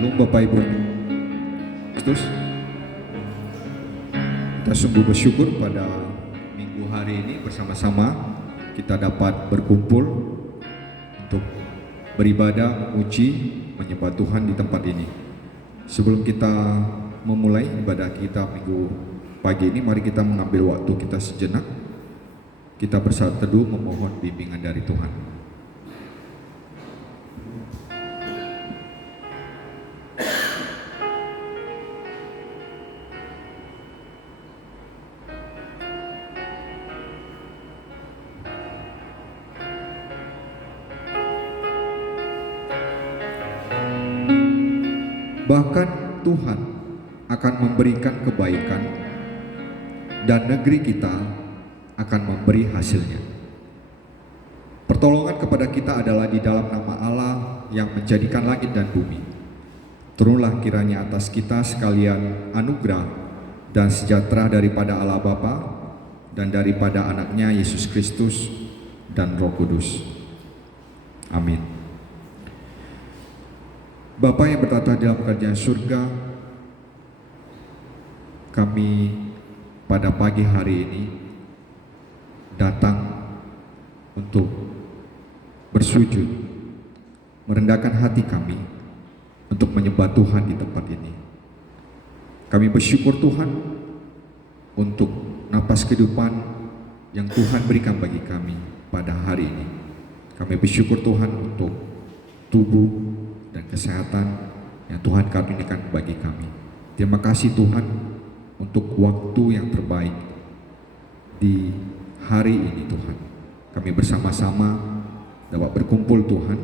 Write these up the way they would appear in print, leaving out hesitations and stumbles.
Shalom Bapak Ibu. Terus kita sungguh bersyukur pada minggu hari ini bersama-sama kita dapat berkumpul untuk beribadah, memuji, menyembah Tuhan di tempat ini. Sebelum kita memulai ibadah kita minggu pagi ini, mari kita mengambil waktu kita sejenak. Kita bersaat teduh memohon bimbingan dari Tuhan. Bahkan Tuhan akan memberikan kebaikan dan negeri kita akan memberi hasilnya. Pertolongan kepada kita adalah di dalam nama Allah yang menjadikan langit dan bumi. Turunlah kiranya atas kita sekalian anugerah dan sejahtera daripada Allah Bapa dan daripada anaknya Yesus Kristus dan Roh Kudus. Amin. Bapa yang bertata dalam kerajaan surga, kami pada pagi hari ini datang untuk bersujud, merendahkan hati kami untuk menyembah Tuhan di tempat ini. Kami bersyukur Tuhan untuk napas kehidupan yang Tuhan berikan bagi kami pada hari ini. Kami bersyukur Tuhan untuk tubuh dan kesehatan yang Tuhan karuniakan bagi kami. Terima kasih Tuhan untuk waktu yang terbaik di hari ini Tuhan. Kami bersama-sama dapat berkumpul Tuhan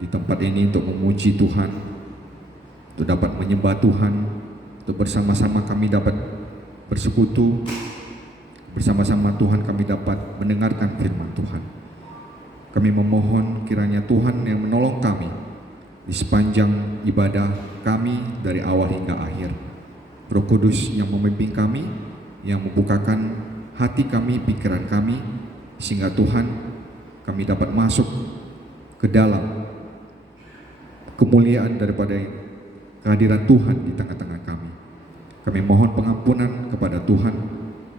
di tempat ini untuk memuji Tuhan, untuk dapat menyembah Tuhan, untuk bersama-sama kami dapat bersekutu, bersama-sama Tuhan kami dapat mendengarkan firman Tuhan. Kami memohon kiranya Tuhan yang menolong kami di sepanjang ibadah kami dari awal hingga akhir. Roh Kudus yang memimpin kami, yang membukakan hati kami, pikiran kami, sehingga Tuhan kami dapat masuk ke dalam kemuliaan daripada kehadiran Tuhan di tengah-tengah kami. Kami mohon pengampunan kepada Tuhan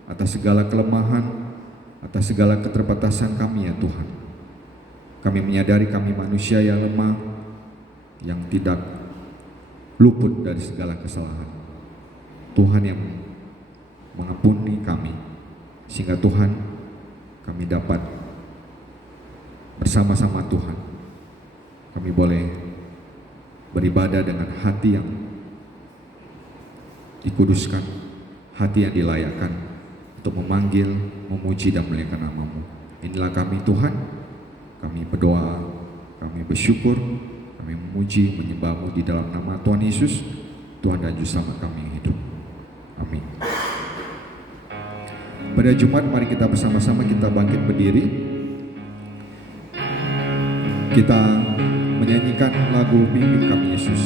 atas segala kelemahan, atas segala keterbatasan kami ya Tuhan. Kami menyadari kami manusia yang lemah, yang tidak luput dari segala kesalahan. Tuhan yang mengampuni kami, sehingga Tuhan kami dapat bersama-sama Tuhan. Kami boleh beribadah dengan hati yang dikuduskan, hati yang dilayakkan untuk memanggil, memuji dan memuliakan nama-Mu. Inilah kami Tuhan, kami berdoa, kami bersyukur, kami memuji, menyembah-Mu di dalam nama Tuhan Yesus, Tuhan dan Juru Selamat kami yang hidup. Amin. Pada Jumat mari kita bersama-sama kita bangkit berdiri. Kita menyanyikan lagu Bimbing Kami Yesus.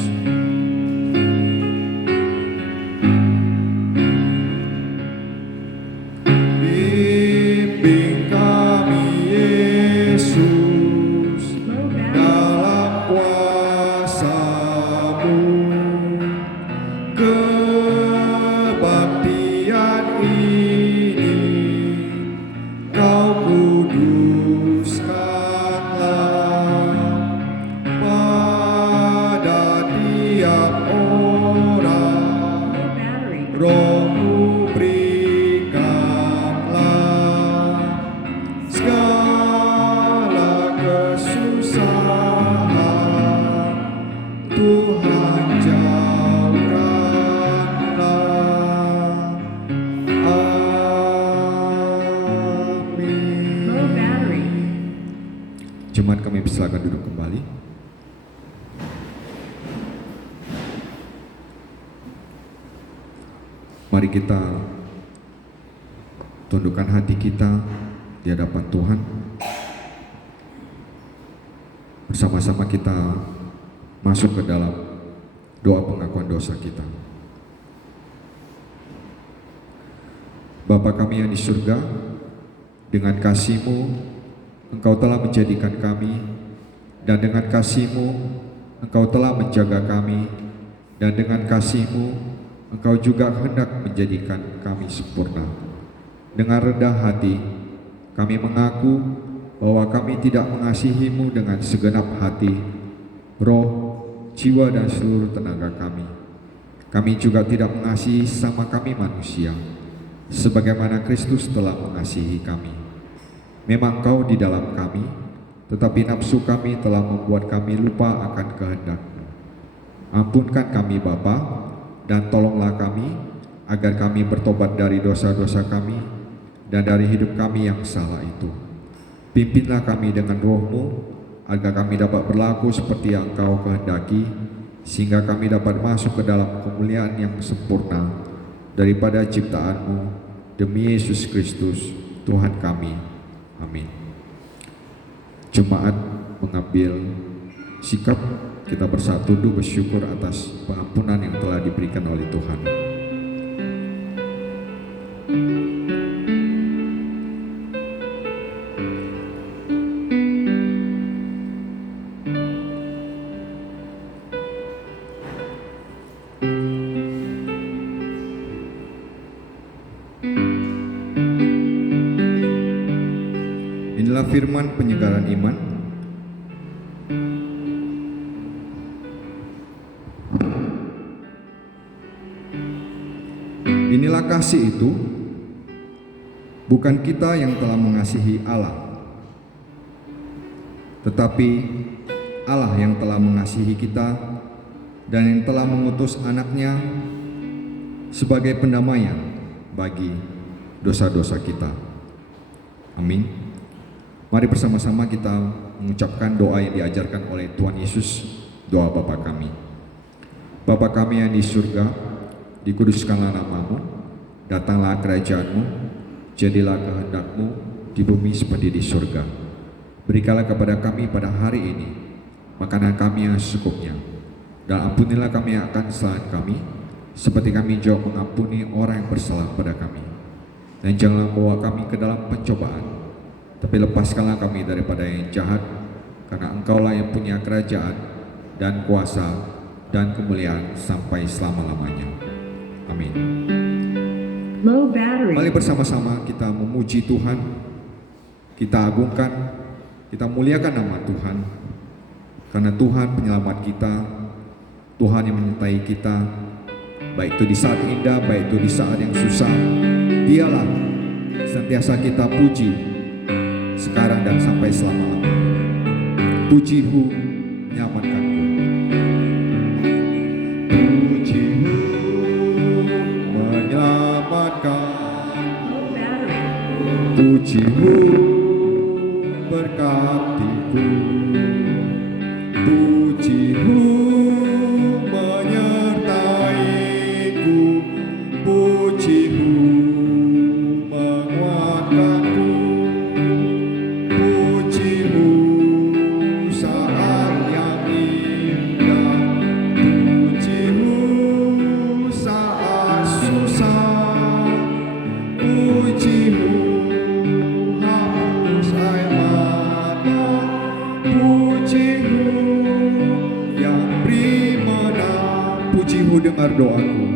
Jemaat kami silakan duduk kembali. Mari kita tundukkan hati kita di hadapan Tuhan. Bersama-sama kita masuk ke dalam doa pengakuan dosa kita. Bapa kami yang di surga, dengan kasih-Mu Engkau telah menjadikan kami, dan dengan kasih-Mu Engkau telah menjaga kami, dan dengan kasih-Mu Engkau juga hendak menjadikan kami sempurna. Dengan rendah hati, kami mengaku bahwa kami tidak mengasihi-Mu dengan segenap hati, roh, jiwa, dan seluruh tenaga kami. Kami juga tidak mengasihi sesama kami manusia, sebagaimana Kristus telah mengasihi kami. Memang Engkau di dalam kami, tetapi nafsu kami telah membuat kami lupa akan kehendak-Mu. Ampunkan kami Bapa, dan tolonglah kami agar kami bertobat dari dosa-dosa kami dan dari hidup kami yang salah itu. Pimpinlah kami dengan roh-Mu agar kami dapat berlaku seperti yang Engkau kehendaki, sehingga kami dapat masuk ke dalam kemuliaan yang sempurna daripada ciptaan-Mu, demi Yesus Kristus Tuhan kami. Amin. Jemaat mengambil sikap, kita bersatu bersyukur atas pengampunan yang telah diberikan oleh Tuhan. Inilah firman penyegaran iman. Inilah kasih itu, bukan kita yang telah mengasihi Allah, tetapi Allah yang telah mengasihi kita dan yang telah mengutus anaknya sebagai pendamaian bagi dosa-dosa kita. Amin. Mari bersama-sama kita mengucapkan doa yang diajarkan oleh Tuhan Yesus, doa Bapa kami. Bapa kami yang di surga, dikuduskanlah nama-Mu, datanglah kerajaan-Mu, jadilah kehendak-Mu di bumi seperti di surga. Berikanlah kepada kami pada hari ini makanan kami yang secukupnya, dan ampunilah kami akan kesalahan kami, seperti kami juga mengampuni orang yang bersalah pada kami. Dan janganlah bawa kami ke dalam pencobaan, tapi lepaskanlah kami daripada yang jahat, karena Engkaulah yang punya kerajaan dan kuasa dan kemuliaan sampai selama-lamanya. Amin. Mari bersama-sama kita memuji Tuhan, kita agungkan, kita muliakan nama Tuhan, karena Tuhan penyelamat kita, Tuhan yang menyertai kita, baik itu di saat indah, baik itu di saat yang susah. Dialah sentiasa kita puji, sekarang dan sampai selama-lamanya. Puji-Mu menyelamatkanku. Puji-Mu menyelamatkan, puji-Mu berkatiku, puji-Mu menyertaiku, puji-Mu menguatkanku, puji-Mu saat yang indah, puji-Mu saat susah, puji-Mu hapus air mata, puji-Mu yang beri menang. Puji-Mu dengar doaku,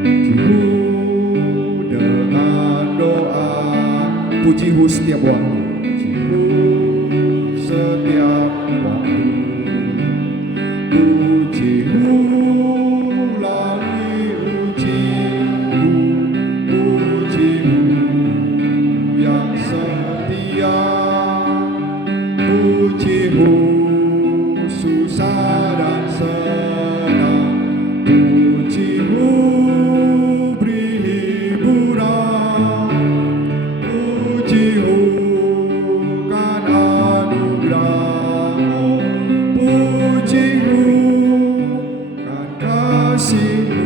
puji-Mu dengar doa, puji-Mu setiap waktu, puji-Mu setiap waktu, puji-Mu lagi uji-Mu, puji-Mu yang setia, puji-Mu susah dan senang, puji-Mu beri hiburan, puji-Mu kan anugerah-Mu, puji-Mu kan kasih-Mu.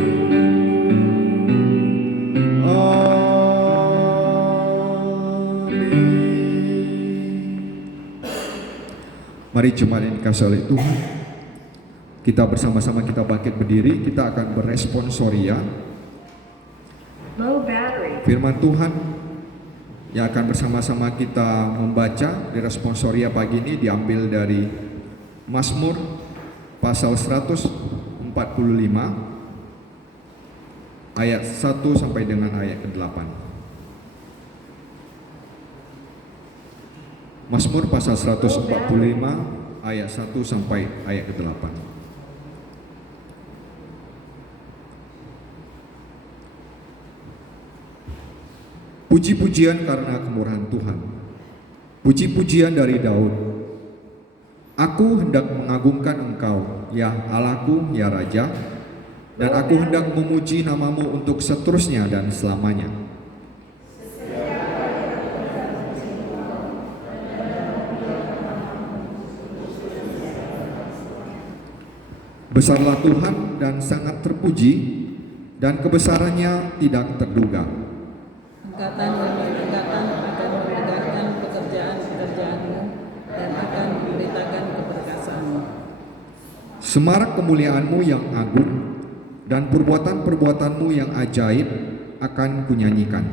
Mari jemaat yang dikasihi oleh Tuhan, kita bersama-sama kita bangkit berdiri, kita akan beresponsoria firman Tuhan yang akan bersama-sama kita membaca. Di responsoria pagi ini diambil dari Mazmur pasal 145 ayat 1 sampai dengan ayat ke-8. Mazmur pasal 145 ayat 1 sampai ayat ke-8. Puji-pujian karena kemurahan Tuhan. Puji-pujian dari Daud. Aku hendak mengagungkan Engkau, ya Allahku, ya Raja, dan aku hendak memuji namamu untuk seterusnya dan selamanya. Besarlah Tuhan dan sangat terpuji, dan kebesarannya tidak terduga. Angkatan demi angkatan akan memegahkan pekerjaan-pekerjaanmu dan akan memberitakan keperkasaanmu. Semarak kemuliaanmu yang agung dan perbuatan-perbuatanmu yang ajaib akan kunyanyikan.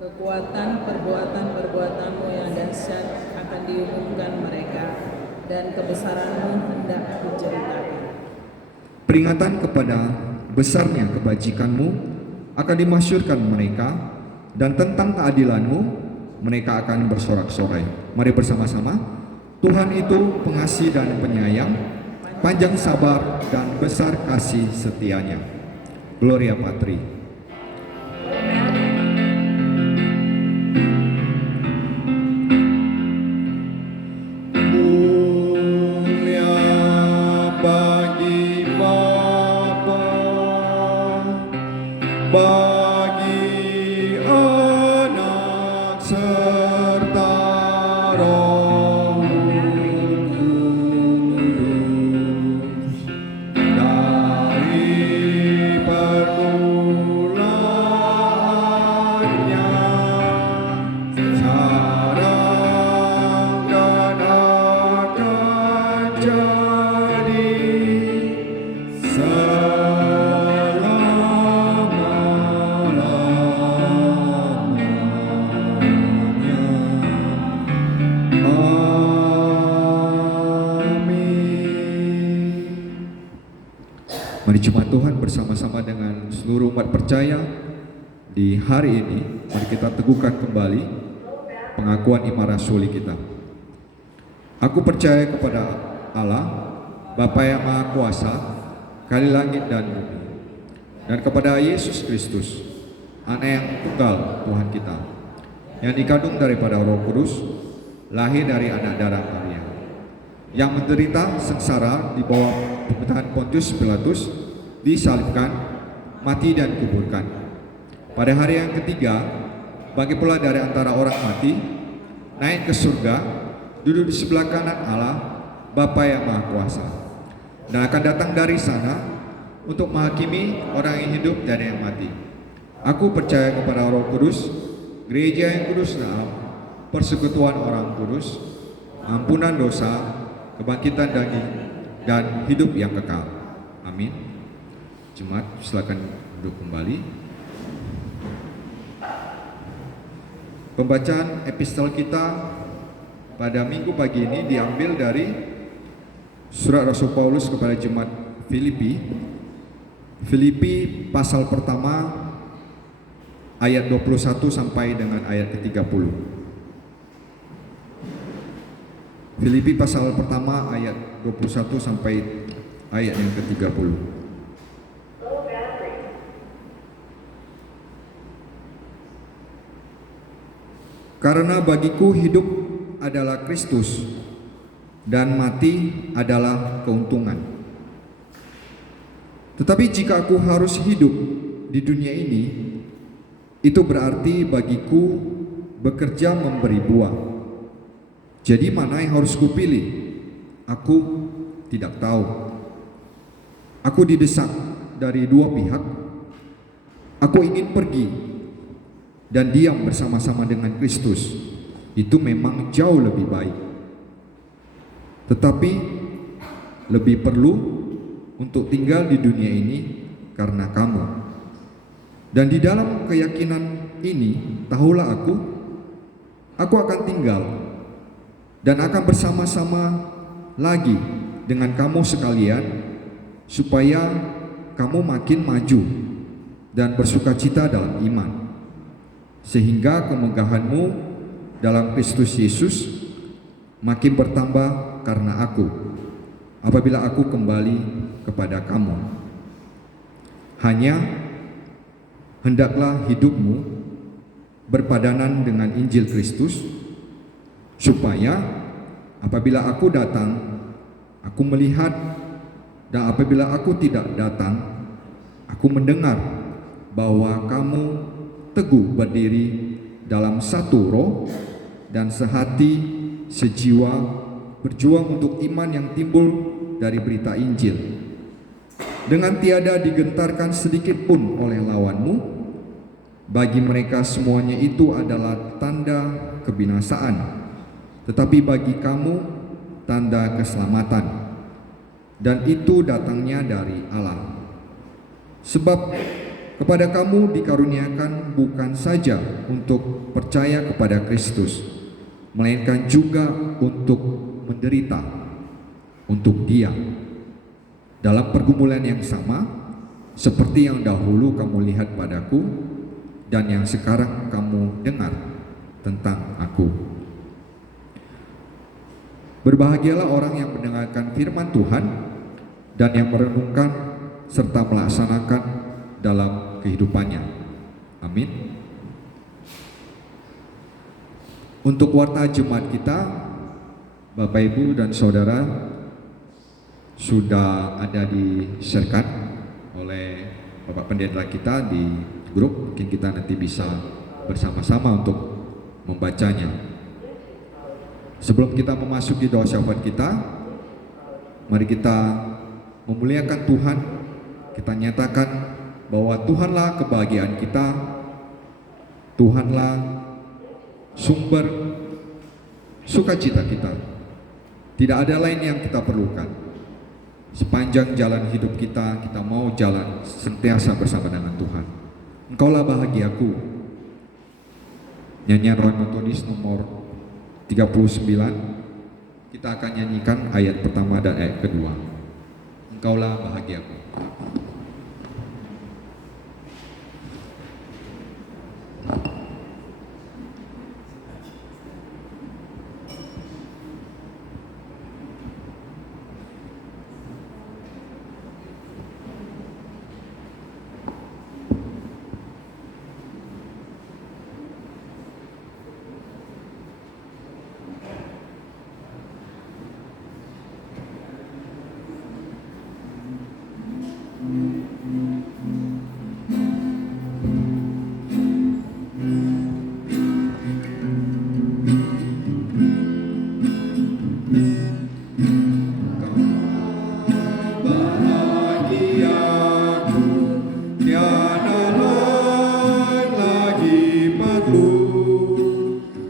Kekuatan perbuatan-perbuatanmu yang dahsyat akan diumumkan mereka, dan kebesaranmu hendak diceritakan. Peringatan kepada besarnya kebajikanmu akan dimasyhurkan mereka, dan tentang keadilanmu mereka akan bersorak-sorai. Mari bersama-sama. Tuhan itu pengasih dan penyayang, panjang sabar dan besar kasih setianya. Gloria Patri. Bagi anak serta Roh Kudus dari permulaannya sekarang dan akan jadi Mari jemaat Tuhan bersama-sama dengan seluruh umat percaya di hari ini, mari kita teguhkan kembali pengakuan iman rasuli kita. Aku percaya kepada Allah, Bapa yang Maha Kuasa, Kali langit dan bumi, dan kepada Yesus Kristus, Anak yang tunggal Tuhan kita, yang dikandung daripada Roh Kudus, lahir dari anak darah Maria, yang menderita sengsara di bawah pemerintahan Pontius Pilatus, disalibkan, mati dan kuburkan. Pada hari yang ketiga, bangkit pula dari antara orang mati, naik ke surga, duduk di sebelah kanan Allah, Bapa yang Maha Kuasa, dan akan datang dari sana untuk menghakimi orang yang hidup dan yang mati. Aku percaya kepada Roh Kudus, gereja yang kudus dan am, persekutuan orang kudus, ampunan dosa, kebangkitan daging, dan hidup yang kekal. Amin. Jemaat, silakan duduk kembali. Pembacaan epistel kita pada minggu pagi ini diambil dari surat Rasul Paulus kepada jemaat Filipi. Filipi pasal pertama ayat 21 sampai dengan ayat ke-30. Filipi pasal pertama ayat 21 sampai ayat yang ke-30. Karena bagiku hidup adalah Kristus dan mati adalah keuntungan. Tetapi jika aku harus hidup di dunia ini, itu berarti bagiku bekerja memberi buah. Jadi mana yang harus kupilih? Aku tidak tahu. Aku didesak dari dua pihak. Aku ingin pergi dan diam bersama-sama dengan Kristus. Itu memang jauh lebih baik. Tetapi lebih perlu untuk tinggal di dunia ini karena kamu. Dan di dalam keyakinan ini, tahulah aku akan tinggal dan akan bersama-sama lagi dengan kamu sekalian, supaya kamu makin maju dan bersukacita dalam iman, sehingga kemegahanmu dalam Kristus Yesus makin bertambah karena aku, apabila aku kembali kepada kamu. Hanya hendaklah hidupmu berpadanan dengan Injil Kristus, supaya apabila aku datang, aku melihat, dan apabila aku tidak datang, aku mendengar bahwa kamu teguh berdiri dalam satu roh dan sehati, sejiwa, berjuang untuk iman yang timbul dari berita Injil, dengan tiada digentarkan sedikit pun oleh lawanmu. Bagi mereka semuanya itu adalah tanda kebinasaan, tetapi bagi kamu tanda keselamatan, dan itu datangnya dari Allah. Sebab kepada kamu dikaruniakan bukan saja untuk percaya kepada Kristus, melainkan juga untuk menderita untuk Dia, dalam pergumulan yang sama seperti yang dahulu kamu lihat padaku dan yang sekarang kamu dengar tentang aku. Berbahagialah orang yang mendengarkan firman Tuhan dan yang merenungkan serta melaksanakan dalam kehidupannya. Amin. Untuk warta jemaat kita, Bapak Ibu dan Saudara, sudah ada di-sharekan oleh Bapak Pendeta kita di grup. Mungkin kita nanti bisa bersama-sama untuk membacanya. Sebelum kita memasuki doa syafaat kita, mari kita memuliakan Tuhan. Kita nyatakan bahwa Tuhanlah kebahagiaan kita, Tuhanlah sumber sukacita kita. Tidak ada lain yang kita perlukan. Sepanjang jalan hidup kita, kita mau jalan senantiasa bersama dengan Tuhan. Engkaulah bahagiaku. Nyanyian Roy Metodis nomor 39. Kita akan nyanyikan ayat pertama dan ayat kedua. Engkaulah bahagiaku.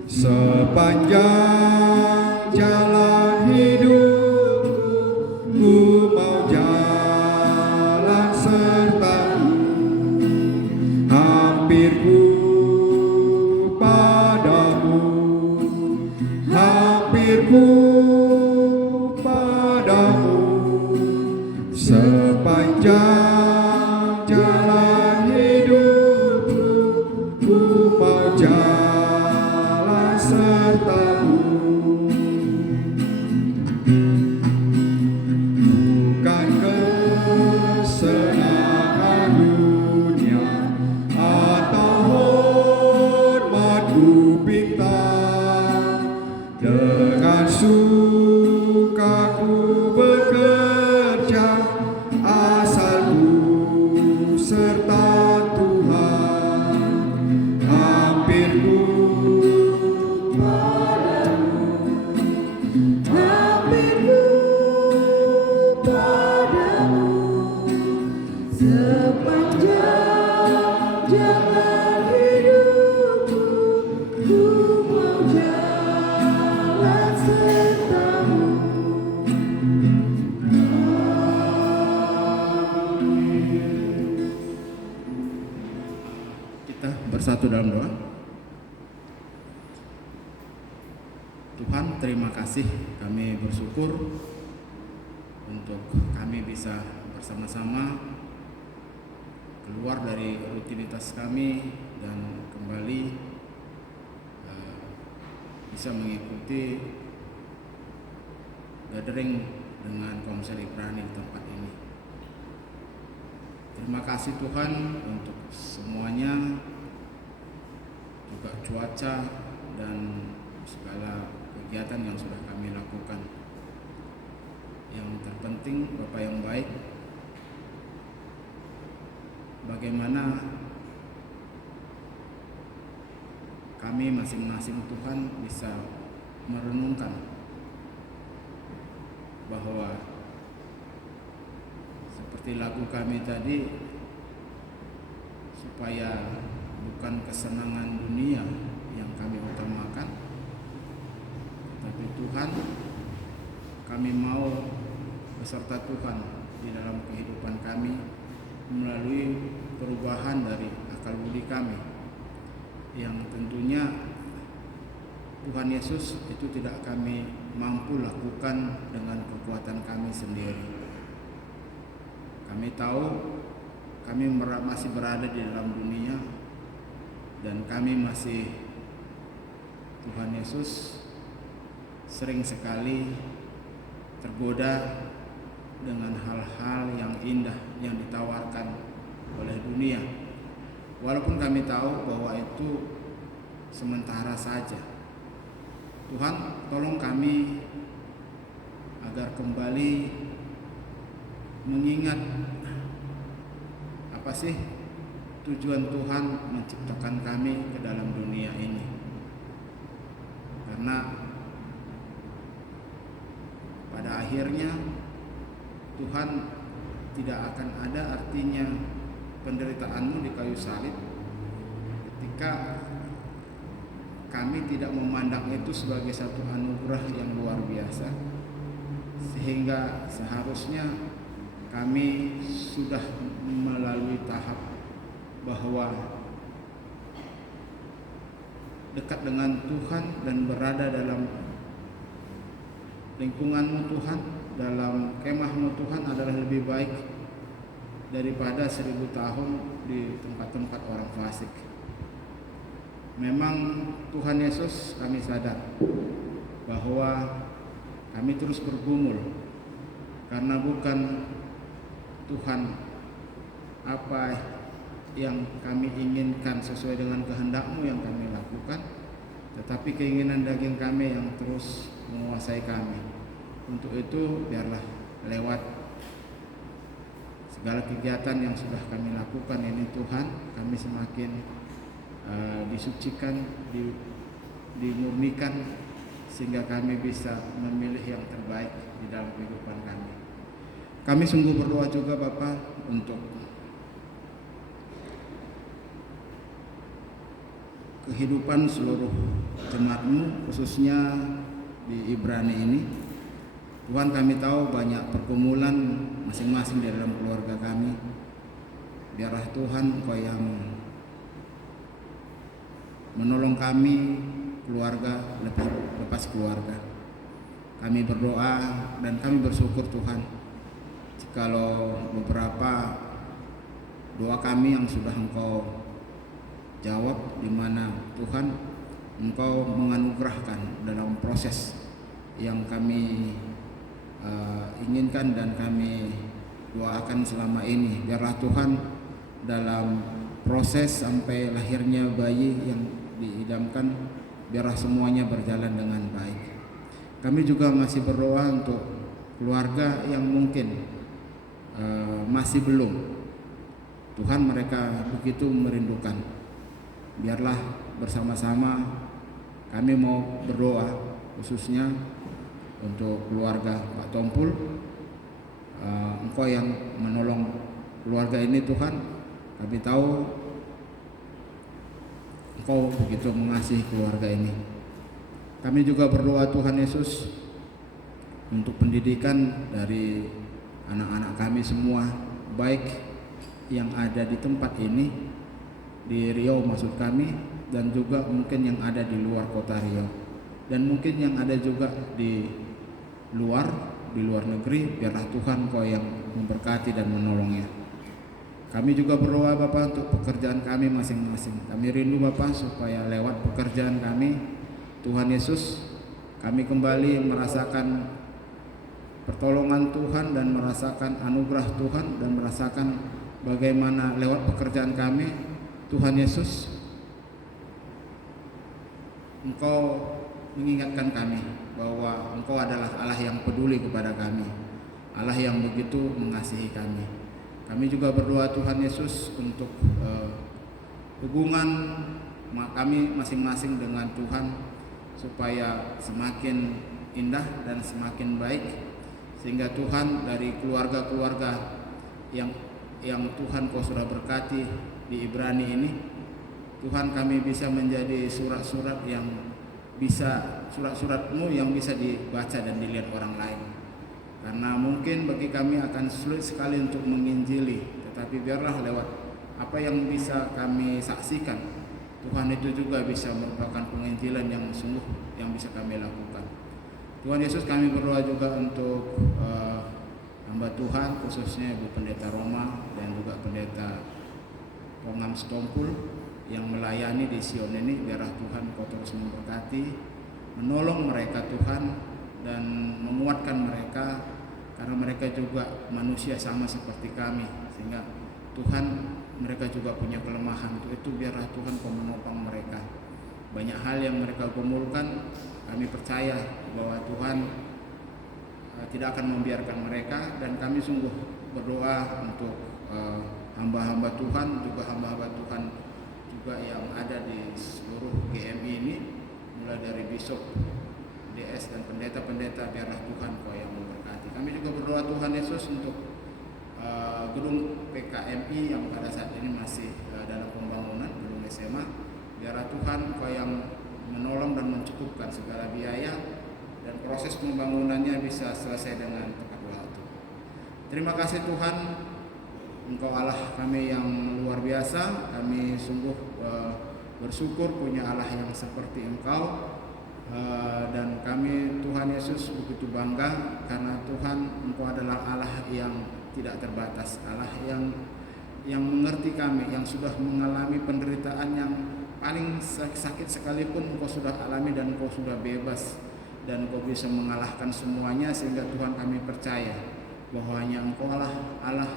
Sepanjang jalan hidupku, ku mau jalan sertamu. Hampir ku padamu, hampir ku padamu. Sepanjang jalan hidupku, ku mau jalan sertamu. Bukan kesenangan dunia atau hormatku pinta, dengan sukaku bekerja, asalku serta Tuhan. Hampir ku padamu, hampir ku padamu. Sepanjang jalan hidupku, ku mau jalan sertamu. Kita bersatu dalam doa. Tuhan, Tuhan, terima kasih. Kami bersyukur untuk kami bisa bersama-sama keluar dari rutinitas kami dan kembali bisa mengikuti gathering dengan Komsel Ibrani di tempat ini. Terima kasih Tuhan untuk semuanya, juga cuaca dan segala kegiatan yang sudah kami lakukan. Yang terpenting Bapa yang baik, bagaimana kami masing-masing Tuhan bisa merenungkan bahwa seperti lagu kami tadi, supaya bukan kesenangan dunia yang kami utamakan, tetapi Tuhan, kami mau beserta Tuhan di dalam kehidupan kami melalui perubahan dari akal budi kami, yang tentunya Tuhan Yesus itu tidak kami mampu lakukan dengan kekuatan kami sendiri. Kami tahu kami masih berada di dalam dunia, dan kami masih, Tuhan Yesus, sering sekali tergoda dengan hal-hal yang indah yang ditawarkan oleh dunia. Walaupun kami tahu bahwa itu sementara saja. Tuhan, tolong kami agar kembali mengingat apa sih tujuan Tuhan menciptakan kami ke dalam dunia ini. Karena pada akhirnya Tuhan, tidak akan ada artinya penderitaanmu di kayu salib ketika kami tidak memandang itu sebagai satu anugerah yang luar biasa, sehingga seharusnya kami sudah melalui tahap bahwa dekat dengan Tuhan dan berada dalam lingkunganmu Tuhan, dalam kemahmu Tuhan adalah lebih baik daripada 1000 tahun di tempat-tempat orang fasik. Memang Tuhan Yesus, kami sadar bahwa kami terus bergumul karena bukan Tuhan apa yang kami inginkan sesuai dengan kehendak-Mu yang kami lakukan, tetapi keinginan daging kami yang terus menguasai kami. Untuk itu biarlah lewat segala kegiatan yang sudah kami lakukan ini Tuhan, kami semakin disucikan, dimurnikan, sehingga kami bisa memilih yang terbaik di dalam kehidupan kami. Kami sungguh berdoa juga Bapa untuk kehidupan seluruh jemaat-Mu, khususnya di Ibrani ini. Tuhan, kami tahu banyak pergumulan masing-masing di dalam keluarga kami. Biarlah Tuhan Engkau yang menolong kami, keluarga, lepas keluarga. Kami berdoa dan kami bersyukur Tuhan, jikalau beberapa doa kami yang sudah Engkau jawab, di mana Tuhan Engkau menganugerahkan dalam proses yang kami inginkan dan kami doakan selama ini. Biarlah Tuhan dalam proses sampai lahirnya bayi yang diidamkan, biarlah semuanya berjalan dengan baik. Kami juga masih berdoa untuk keluarga yang mungkin masih belum, Tuhan, mereka begitu merindukan. Biarlah bersama-sama kami mau berdoa khususnya untuk keluarga Pak Tompul. Engkau yang menolong keluarga ini Tuhan, kami tahu Engkau begitu mengasihi keluarga ini. Kami juga berdoa Tuhan Yesus untuk pendidikan dari anak-anak kami semua, baik yang ada di tempat ini, di Riau maksud kami, dan juga mungkin yang ada di luar kota Riau. dan mungkin yang ada juga di luar negeri, biarlah Tuhan Kau yang memberkati dan menolongnya. Kami juga berdoa Bapa untuk pekerjaan kami masing-masing. Kami rindu Bapa supaya lewat pekerjaan kami, Tuhan Yesus, kami kembali merasakan pertolongan Tuhan dan merasakan anugerah Tuhan dan merasakan bagaimana lewat pekerjaan kami, Tuhan Yesus, Engkau mengingatkan kami bahwa Engkau adalah Allah yang peduli kepada kami, Allah yang begitu mengasihi kami. Kami juga berdoa Tuhan Yesus untuk hubungan kami masing-masing dengan Tuhan supaya semakin indah dan semakin baik, sehingga Tuhan dari keluarga-keluarga yang Tuhan Kau sudah berkati di Ibrani ini, Tuhan kami bisa menjadi surat-surat yang bisa, surat-surat-Mu yang bisa dibaca dan dilihat orang lain. Karena mungkin bagi kami akan sulit sekali untuk menginjili, tetapi biarlah lewat apa yang bisa kami saksikan, Tuhan itu juga bisa merupakan penginjilan yang sungguh yang bisa kami lakukan. Tuhan Yesus, kami berdoa juga untuk hamba Tuhan, khususnya Ibu Pendeta Roma dan juga Pendeta Pongam Stompul yang melayani di Sion ini. Biarlah Tuhan Kau terus memberkati, menolong mereka Tuhan, dan menguatkan mereka, karena mereka juga manusia sama seperti kami, sehingga Tuhan mereka juga punya kelemahan. Untuk itu biarlah Tuhan Kau menopang mereka. Banyak hal yang mereka gumulkan, kami percaya bahwa Tuhan tidak akan membiarkan mereka, dan kami sungguh berdoa untuk hamba-hamba Tuhan, juga hamba-hamba Tuhan juga yang ada di seluruh GMI ini, mulai dari Bishop, DS dan pendeta-pendeta, biarlah Tuhan Kau yang memberkati. Kami juga berdoa Tuhan Yesus untuk gedung PKMI yang pada saat ini masih dalam pembangunan, gedung SMA. Biarlah Tuhan Kau yang menolong dan mencukupkan segala biaya, dan proses pembangunannya bisa selesai dengan tepat waktu. Terima kasih Tuhan, Engkau Allah kami yang luar biasa. Kami sungguh bersyukur punya Allah yang seperti Engkau, dan kami Tuhan Yesus begitu bangga karena Tuhan Engkau adalah Allah yang tidak terbatas, Allah yang mengerti kami, yang sudah mengalami penderitaan yang paling sakit sekalipun Engkau sudah alami, dan Engkau sudah bebas, dan Engkau bisa mengalahkan semuanya, sehingga Tuhan kami percaya bahwa hanya Engkau Allah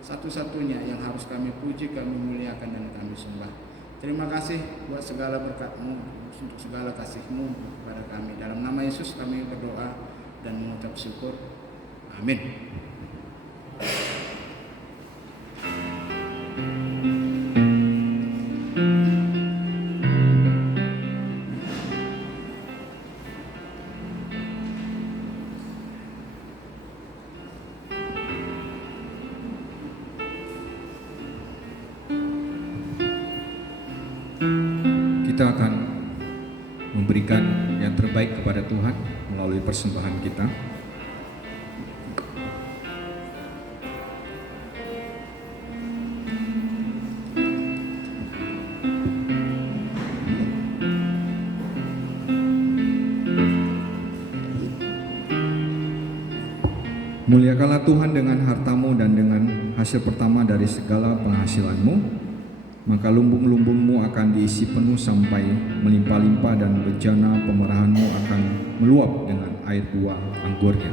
satu-satunya yang harus kami puji, kami muliakan, dan kami sembah. Terima kasih buat segala berkat-Mu, untuk segala kasih-Mu kepada kami. Dalam nama Yesus kami berdoa dan mengucap syukur. Amin. Kita akan memberikan yang terbaik kepada Tuhan melalui persembahan kita. Muliakanlah Tuhan dengan hartamu dan dengan hasil pertama dari segala penghasilanmu, maka lumbung-lumbungmu akan diisi penuh sampai melimpah-limpah, dan bejana pemerahanmu akan meluap dengan air buah anggurnya.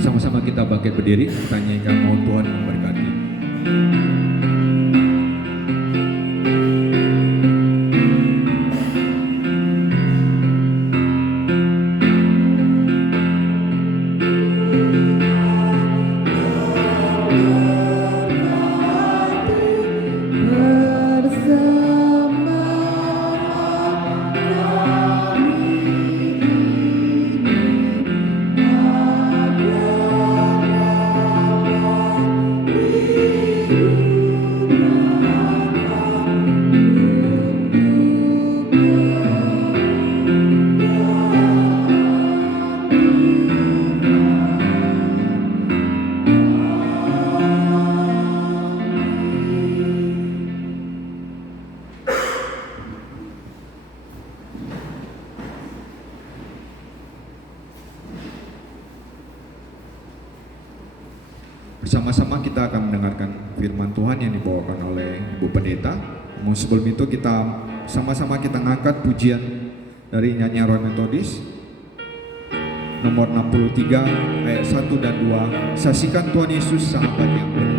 Sama-sama kita bangkit berdiri, kita nyanyikan mohon Tuhan memberkati. Bersama-sama kita akan mendengarkan firman Tuhan yang dibawakan oleh Ibu Pendeta. Namun sebelum itu kita sama-sama kita ngangkat pujian dari nyanyian Roy Metodis nomor 63 ayat 1 dan 2. Saksikan Tuhan Yesus sahabat yang benar.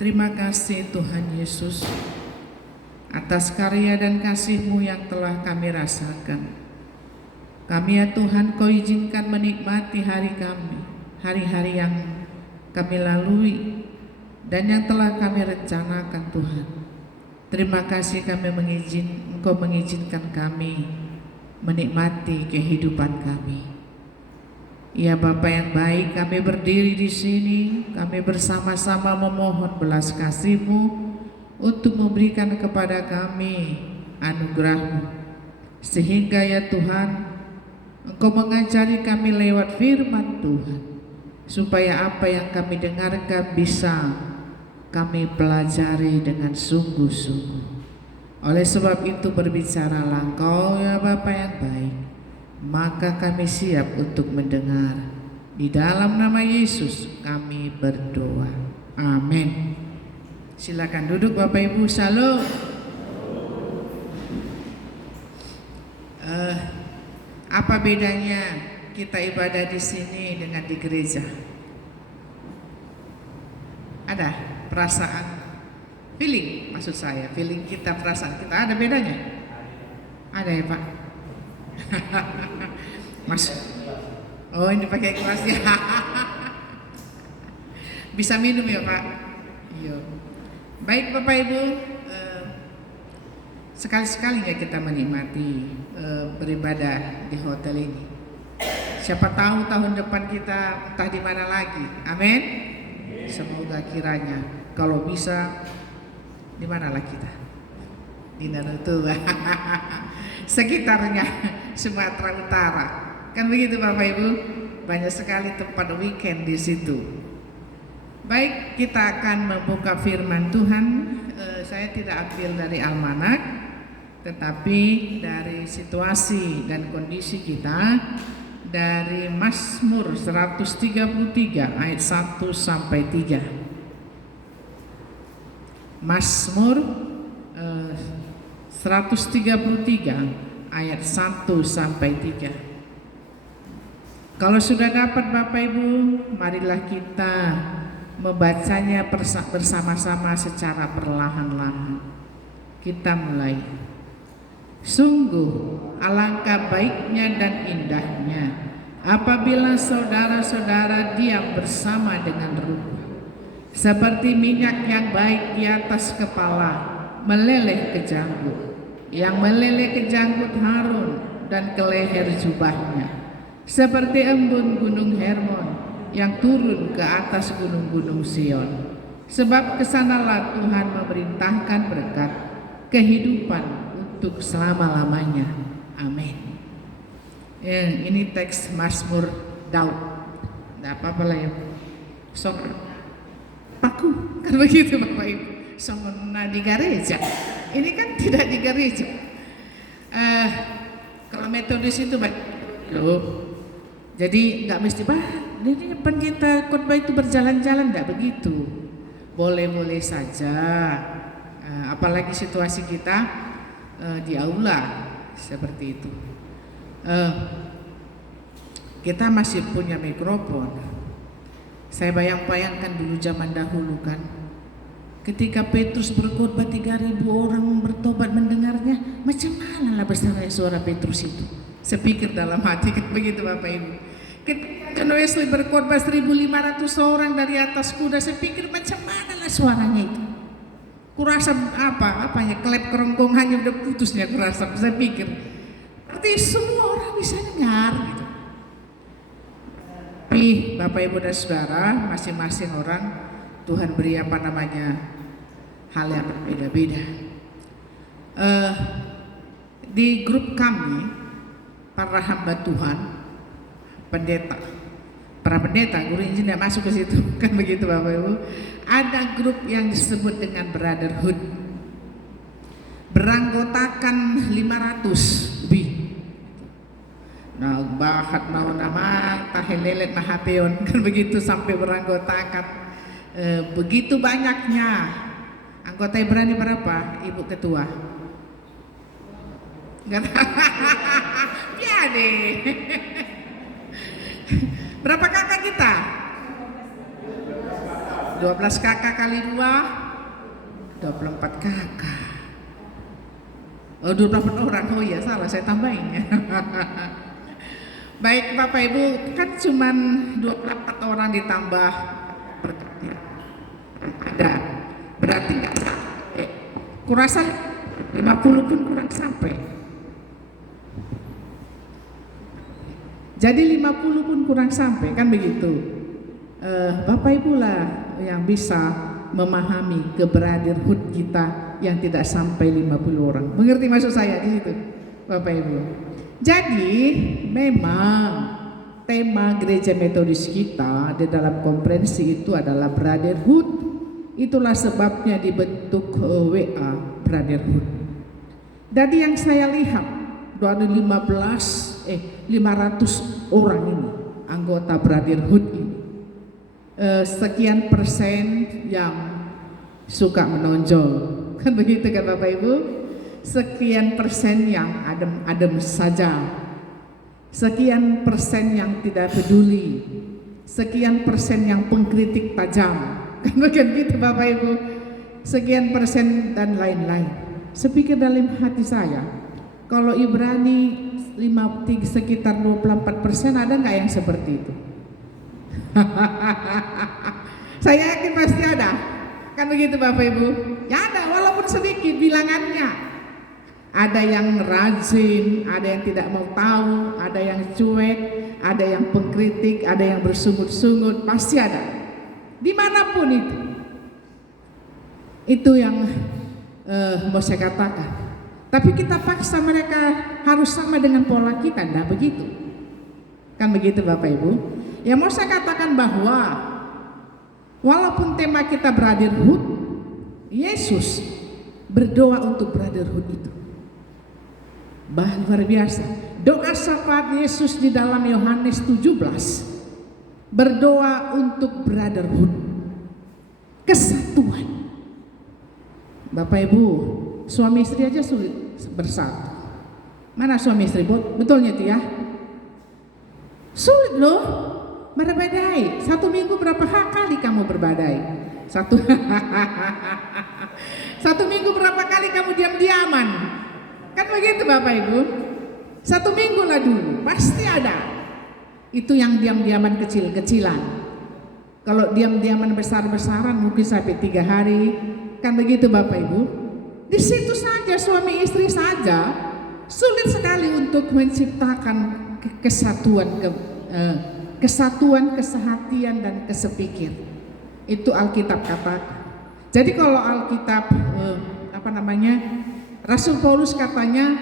Terima kasih Tuhan Yesus atas karya dan kasih-Mu yang telah kami rasakan. Kami ya Tuhan, Kau izinkan menikmati hari kami, hari-hari yang kami lalui dan yang telah kami rencanakan Tuhan. Terima kasih Engkau mengizinkan kami menikmati kehidupan kami. Ya Bapa yang baik, kami berdiri di sini, kami bersama-sama memohon belas kasih-Mu untuk memberikan kepada kami anugerah-Mu. Sehingga ya Tuhan, Engkau mengajari kami lewat firman Tuhan, supaya apa yang kami dengarkan bisa kami pelajari dengan sungguh-sungguh. Oleh sebab itu berbicaralah Engkau ya Bapa yang baik, maka kami siap untuk mendengar. Di dalam nama Yesus kami berdoa. Amin. Silakan duduk Bapak Ibu. Shalom. Apa bedanya kita ibadah di sini dengan di gereja? Ada perasaan, feeling maksud saya, feeling kita, perasaan kita ada bedanya? Ada ya Pak? Mas, oh ini pakai kelas ya. Bisa minum ya Pak? Iya. Baik Bapak Ibu, sekali-sekali ya kita menikmati beribadah di hotel ini. Siapa tahu tahun depan kita entah di mana lagi. Amin. Semoga kiranya Kalau bisa, di manalah kita? Di Danau Toba, sekitarnya Sumatera Utara. Kan begitu Bapak Ibu, banyak sekali tempat weekend di situ. Baik, kita akan membuka firman Tuhan. Saya tidak ambil dari almanak, tetapi dari situasi dan kondisi kita, dari Mazmur 133 ayat 1 sampai 3. Mazmur 133 ayat 1 sampai 3. Kalau sudah dapat Bapak Ibu, marilah kita membacanya bersama-sama secara perlahan-lahan. Kita mulai. Sungguh alangkah baiknya dan indahnya apabila saudara-saudara diam bersama dengan rukun. Seperti minyak yang baik di atas kepala meleleh ke janggut, yang meleleh ke janggut Harun dan ke leher jubahnya. Seperti embun gunung Hermon yang turun ke atas gunung-gunung Sion. Sebab kesanalah Tuhan memerintahkan berkat kehidupan untuk selama-lamanya. Amin. Ini teks Mazmur Daud. Tidak apa-apa lah ya. Paku, kan begitu Bapak Ibu. Songona di gereja. Ini kan tidak di gereja. Kalau metodis itu loh. Jadi nggak mesti ini pendeta khotbah itu berjalan-jalan, tidak begitu. Boleh-boleh saja. Apalagi situasi kita di aula seperti itu. Kita masih punya mikrofon. Saya bayangkan dulu zaman dahulu kan, ketika Petrus berkhotbah 3.000 orang bertobat mendengarnya, macam mana lah besarnya suara Petrus itu? Saya pikir dalam hati kan begitu Bapak Ibu. Ketika John Wesley berkhotbah 1.500 orang dari atas kuda, saya pikir macam mana lah suaranya itu? Kurasa apanya klep kerongkongannya udah putusnya kurasa. Saya pikir berarti semua orang bisa dengar gitu. Tapi Bapak Ibu dan Saudara, masing-masing orang Tuhan beri hal yang berbeda-beda. Di grup kami para hamba Tuhan, para pendeta, guru Injil tidak masuk ke situ, kan begitu Bapak Ibu. Ada grup yang disebut dengan Brotherhood, beranggotakan 500 lebih. Nah, bahat mau nama tahelelet mahapeon, kan begitu, sampai beranggotakan begitu banyaknya. Anggota Ibrani berapa? Ibu ketua? Ya deh. Berapa kakak kita? 12 kakak kali 2 24 kakak. Oh, 24 orang. Oh iya, salah saya tambahin ya. Baik Bapak Ibu, kan cuman 24 orang ditambah ada, berarti nggak sampai. Kurasa 50 pun kurang sampai. Jadi 50 pun kurang sampai, kan begitu. Bapak Ibu lah yang bisa memahami keberadaban kita yang tidak sampai 50 orang. Mengerti maksud saya di situ, Bapak Ibu? Jadi memang tema gereja metodis kita di dalam konferensi itu adalah brotherhood. Itulah sebabnya dibentuk WA Brotherhood. Jadi yang saya lihat dari 500 orang ini anggota Brotherhood ini, sekian persen yang suka menonjol, kan begitu kan Bapak Ibu? Sekian persen yang adem-adem saja, sekian persen yang tidak peduli, sekian persen yang pengkritik tajam, kan begitu Bapak Ibu? Sekian persen dan lain-lain. Sepikir dalam hati saya, kalau Ibrani sekitar 24%, ada nggak yang seperti itu? Saya yakin pasti ada, kan begitu Bapak Ibu? Ya ada, walaupun sedikit bilangannya. Ada yang rajin, ada yang tidak mau tahu, ada yang cuek, ada yang pengkritik, ada yang bersungut-sungut, pasti ada. Dimanapun itu. Itu yang mau saya katakan. Tapi kita paksa mereka harus sama dengan pola kita, enggak begitu. Kan begitu Bapak Ibu. Ya mau saya katakan bahwa walaupun tema kita brotherhood, Yesus berdoa untuk brotherhood itu. Luar biasa. Doa syafaat Yesus di dalam Yohanes 17 berdoa untuk brotherhood, kesatuan. Bapak Ibu, suami istri aja sulit bersatu. Mana suami istri? Betulnya itu ya? Sulit loh berbadai. Satu minggu berapa kali kamu berbadai? Satu minggu berapa kali kamu diam-diaman? Kan begitu Bapak Ibu. Satu minggu lah dulu, pasti ada. Itu yang diam-diaman kecil-kecilan. Kalau diam-diaman besar-besaran mungkin sampai 3 hari. Kan begitu Bapak Ibu. Di situ saja suami istri saja sulit sekali untuk menciptakan kesatuan, kesehatian dan kesepikir. Itu Alkitab katakan. Jadi kalau Alkitab Rasul Paulus katanya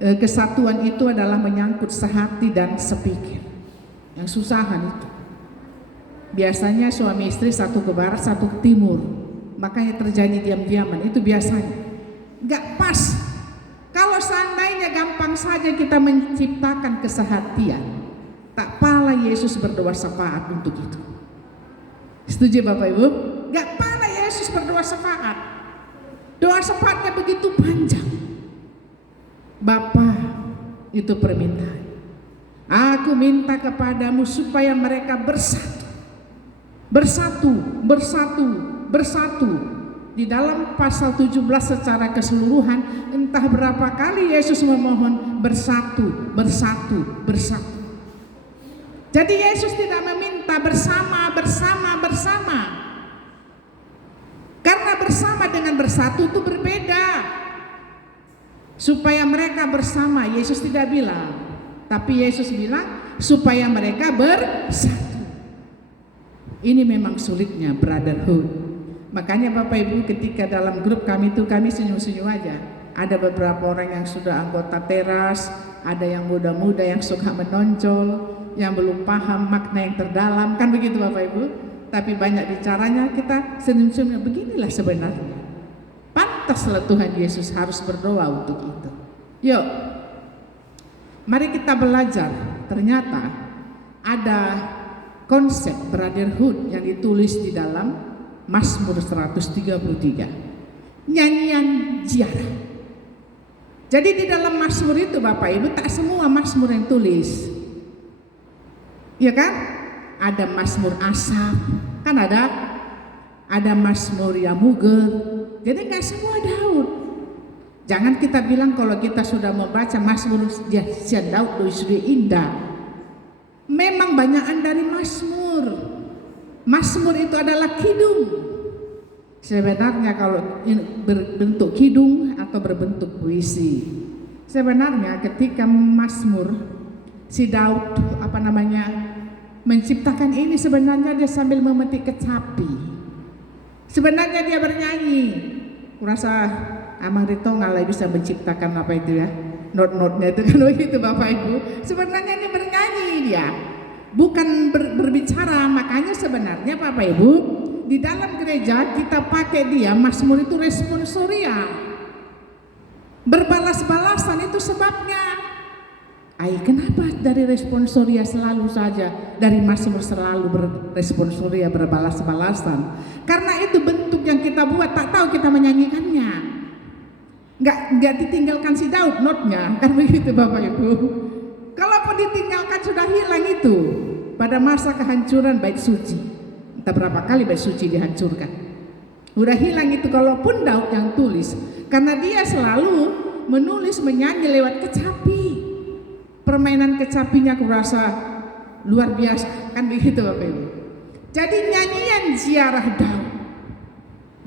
kesatuan itu adalah menyangkut sehati dan sepikir. Yang susahan itu. Biasanya suami istri satu ke barat, satu ke timur. Makanya terjadi diam-diaman, itu biasanya. Gak pas. Kalau seandainya gampang saja kita menciptakan kesehatian, tak pala Yesus berdoa syafaat untuk itu. Setuju Bapak Ibu? Gak pala Yesus berdoa syafaat. Doa syafaatnya begitu panjang. Bapa, itu permintaan. Aku minta kepadamu supaya mereka bersatu. Bersatu. Di dalam pasal 17 secara keseluruhan, entah berapa kali Yesus memohon bersatu. Jadi Yesus tidak meminta bersama. Karena bersama dengan bersatu itu berbeda. Supaya mereka bersama, Yesus tidak bilang. Tapi Yesus bilang supaya mereka bersatu. Ini memang sulitnya brotherhood. Makanya Bapak Ibu ketika dalam grup kami itu kami senyum-senyum aja. Ada beberapa orang yang sudah anggota teras, ada yang muda-muda yang suka menonjol, yang belum paham makna yang terdalam, kan begitu Bapak Ibu. Tapi banyak bicaranya kita senyum-senyum. Beginilah sebenarnya. Pantaslah Tuhan Yesus harus berdoa untuk itu. Yuk, mari kita belajar. Ternyata ada konsep brotherhood yang ditulis di dalam Mazmur 133. Nyanyian ziarah. Jadi di dalam Mazmur itu Bapak Ibu tak semua Mazmur yang tulis. Ya kan? Ada Mazmur Asaf, kan ada Mazmur Yamuger. Jadi enggak semua Daud. Jangan kita bilang kalau kita sudah membaca Mazmur Daud sudah indah. Memang banyakan dari Mazmur. Mazmur itu adalah kidung. Sebenarnya kalau berbentuk kidung atau berbentuk puisi. Sebenarnya ketika Mazmur si Daud menciptakan ini, sebenarnya dia sambil memetik kecapi. Sebenarnya dia bernyanyi. Kurasa Amang Rito ngalai bisa menciptakan apa itu ya, not-notnya itu kan begitu Bapak Ibu. Sebenarnya ini bernyanyi dia, bukan berbicara. Makanya sebenarnya Bapak Ibu di dalam gereja kita pakai dia Mazmur itu responsoria, berbalas-balasan. Itu sebabnya. Kenapa dari responsoria selalu saja, dari Mazmur selalu berresponsoria, berbalas-balasan? Karena itu bentuk yang kita buat, tak tahu kita menyanyikannya. Nggak ditinggalkan si Daud notnya, kan begitu Bapak Ibu. Kalaupun ditinggalkan sudah hilang itu pada masa kehancuran bait suci. Entah berapa kali bait suci dihancurkan. Udah hilang itu kalaupun Daud yang tulis, karena dia selalu menulis menyanyi lewat kecapi. Permainan kecapinya kurasa luar biasa, kan begitu Bapak Ibu. Jadi nyanyian ziarah Daud.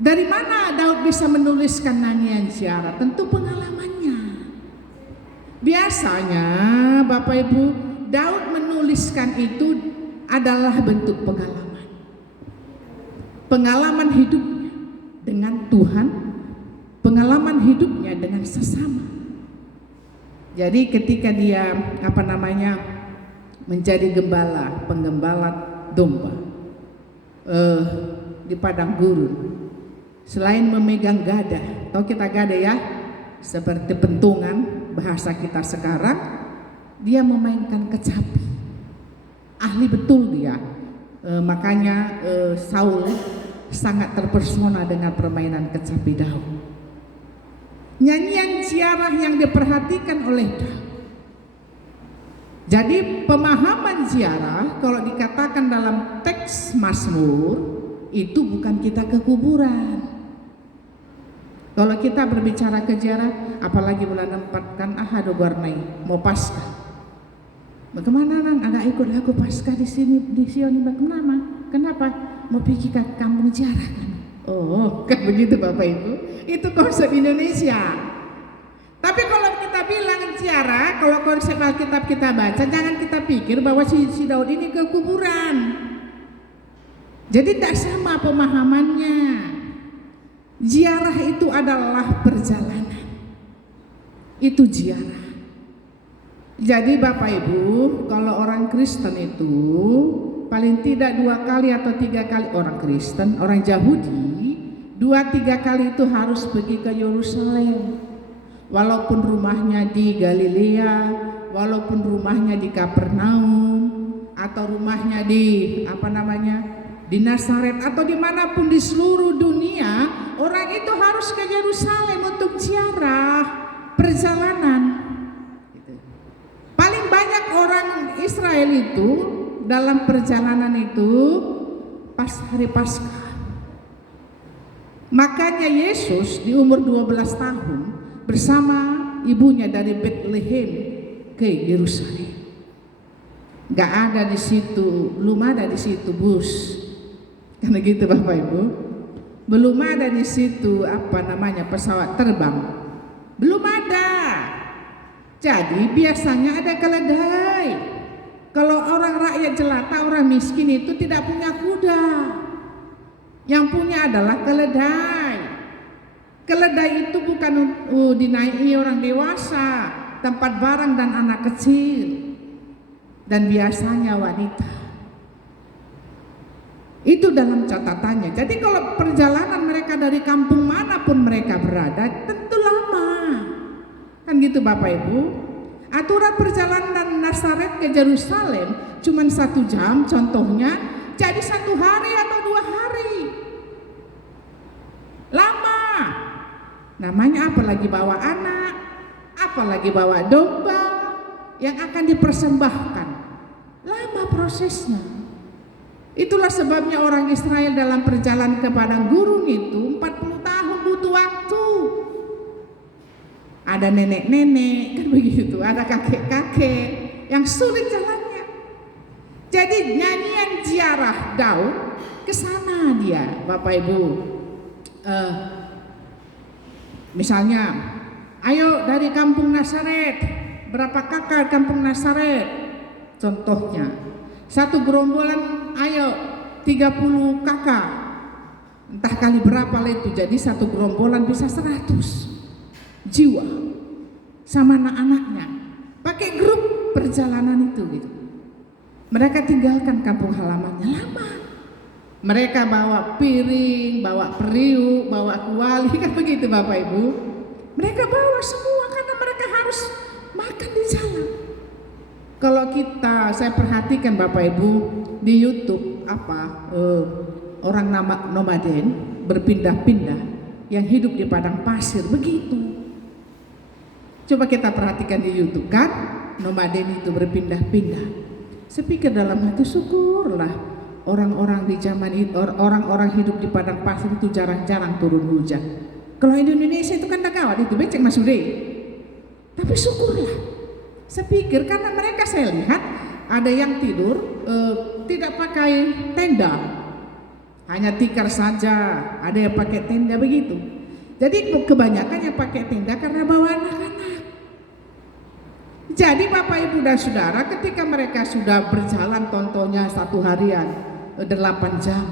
Dari mana Daud bisa menuliskan nyanyian ziarah? Tentu pengalamannya. Biasanya Bapak Ibu, Daud menuliskan itu adalah bentuk pengalaman. Pengalaman hidupnya dengan Tuhan, pengalaman hidupnya dengan sesama. Jadi ketika dia menjadi gembala, penggembala domba di padang gurun, selain memegang gada, tahu kita gada ya, seperti pentungan bahasa kita sekarang, dia memainkan kecapi. Ahli betul dia. Makanya Saul sangat terpesona dengan permainan kecapi Daud. Nyanyian ziarah yang diperhatikan oleh Daud. Jadi pemahaman ziarah kalau dikatakan dalam teks Mazmur itu bukan kita ke kuburan. Kalau kita berbicara ke ziarah, apalagi bulan 4 kan Ahadu Warnai mau Paskah. Bagaimana nang agak ikut aku Paskah di sini di Sion bagaimana? Kenapa? Mau pergi ke kampung ziarah kan? Oh, kan begitu Bapak Ibu. Itu konsep Indonesia. Tapi kalau kita bilang ziarah, kalau konsep Alkitab kita baca, jangan kita pikir bahwa si Daud ini ke kuburan. Jadi tidak sama pemahamannya. Ziarah itu adalah perjalanan. Itu ziarah. Jadi Bapak Ibu, kalau orang Kristen itu paling tidak 2 kali atau 3 kali, orang Kristen, orang Yahudi 2-3 kali itu harus pergi ke Yerusalem. Walaupun rumahnya di Galilea, walaupun rumahnya di Kapernaum, atau rumahnya di di Nazaret atau dimanapun di seluruh dunia, orang itu harus ke Yerusalem untuk ziarah, perjalanan. Paling banyak orang Israel itu dalam perjalanan itu pas hari Paskah. Makanya Yesus di umur 12 tahun bersama ibunya dari Bethlehem ke Yerusalem. Gak ada di situ, belum ada di situ bus. Karena gitu Bapak Ibu. Belum ada di situ pesawat terbang. Belum ada. Jadi biasanya ada keledai. Kalau orang rakyat jelata, orang miskin itu tidak punya kuda. Yang punya adalah keledai. Keledai itu bukan dinaiki orang dewasa, tempat barang dan anak kecil. Dan biasanya wanita. Itu dalam catatannya. Jadi kalau perjalanan mereka dari kampung manapun mereka berada, tentu lama. Kan gitu Bapak Ibu. Aturan perjalanan dari Nazaret ke Yerusalem cuma 1 jam contohnya, jadi 1 hari atau 2 hari. Lama. Namanya apalagi bawa anak, apalagi bawa domba yang akan dipersembahkan. Lama prosesnya. Itulah sebabnya orang Israel dalam perjalanan ke padang gurun itu 40 tahun butuh waktu. Ada nenek-nenek kan begitu, ada kakek-kakek yang sulit jalannya. Jadi nyanyian ziarah Daud ke sana dia, Bapak Ibu. Misalnya, ayo dari kampung Nazaret, berapa kakak kampung Nazaret? Contohnya, 1 gerombolan ayo 30 kakak. Entah kali berapa lah itu, jadi 1 gerombolan bisa 100 jiwa sama anak-anaknya, pakai grup perjalanan itu gitu. Mereka tinggalkan kampung halamannya lama. Mereka bawa piring, bawa periuk, bawa kuali, kan begitu Bapak Ibu. Mereka bawa semua karena mereka harus makan di jalan. Kalau saya perhatikan Bapak Ibu di YouTube orang nomaden berpindah-pindah yang hidup di padang pasir begitu. Coba kita perhatikan di YouTube kan, nomaden itu berpindah-pindah. Saya pikir dalam hati syukurlah orang-orang di zaman itu, orang-orang hidup di padang pasir itu jarang-jarang turun hujan. Kalau di Indonesia itu kan gawat itu becek Mas Ude. Tapi syukurlah. Saya pikir karena mereka saya lihat ada yang tidur tidak pakai tenda, hanya tikar saja. Ada yang pakai tenda begitu. Jadi kebanyakan yang pakai tenda karena bawa anak-anak. Jadi Bapak Ibu dan Saudara, ketika mereka sudah berjalan contohnya 1 harian 8 jam,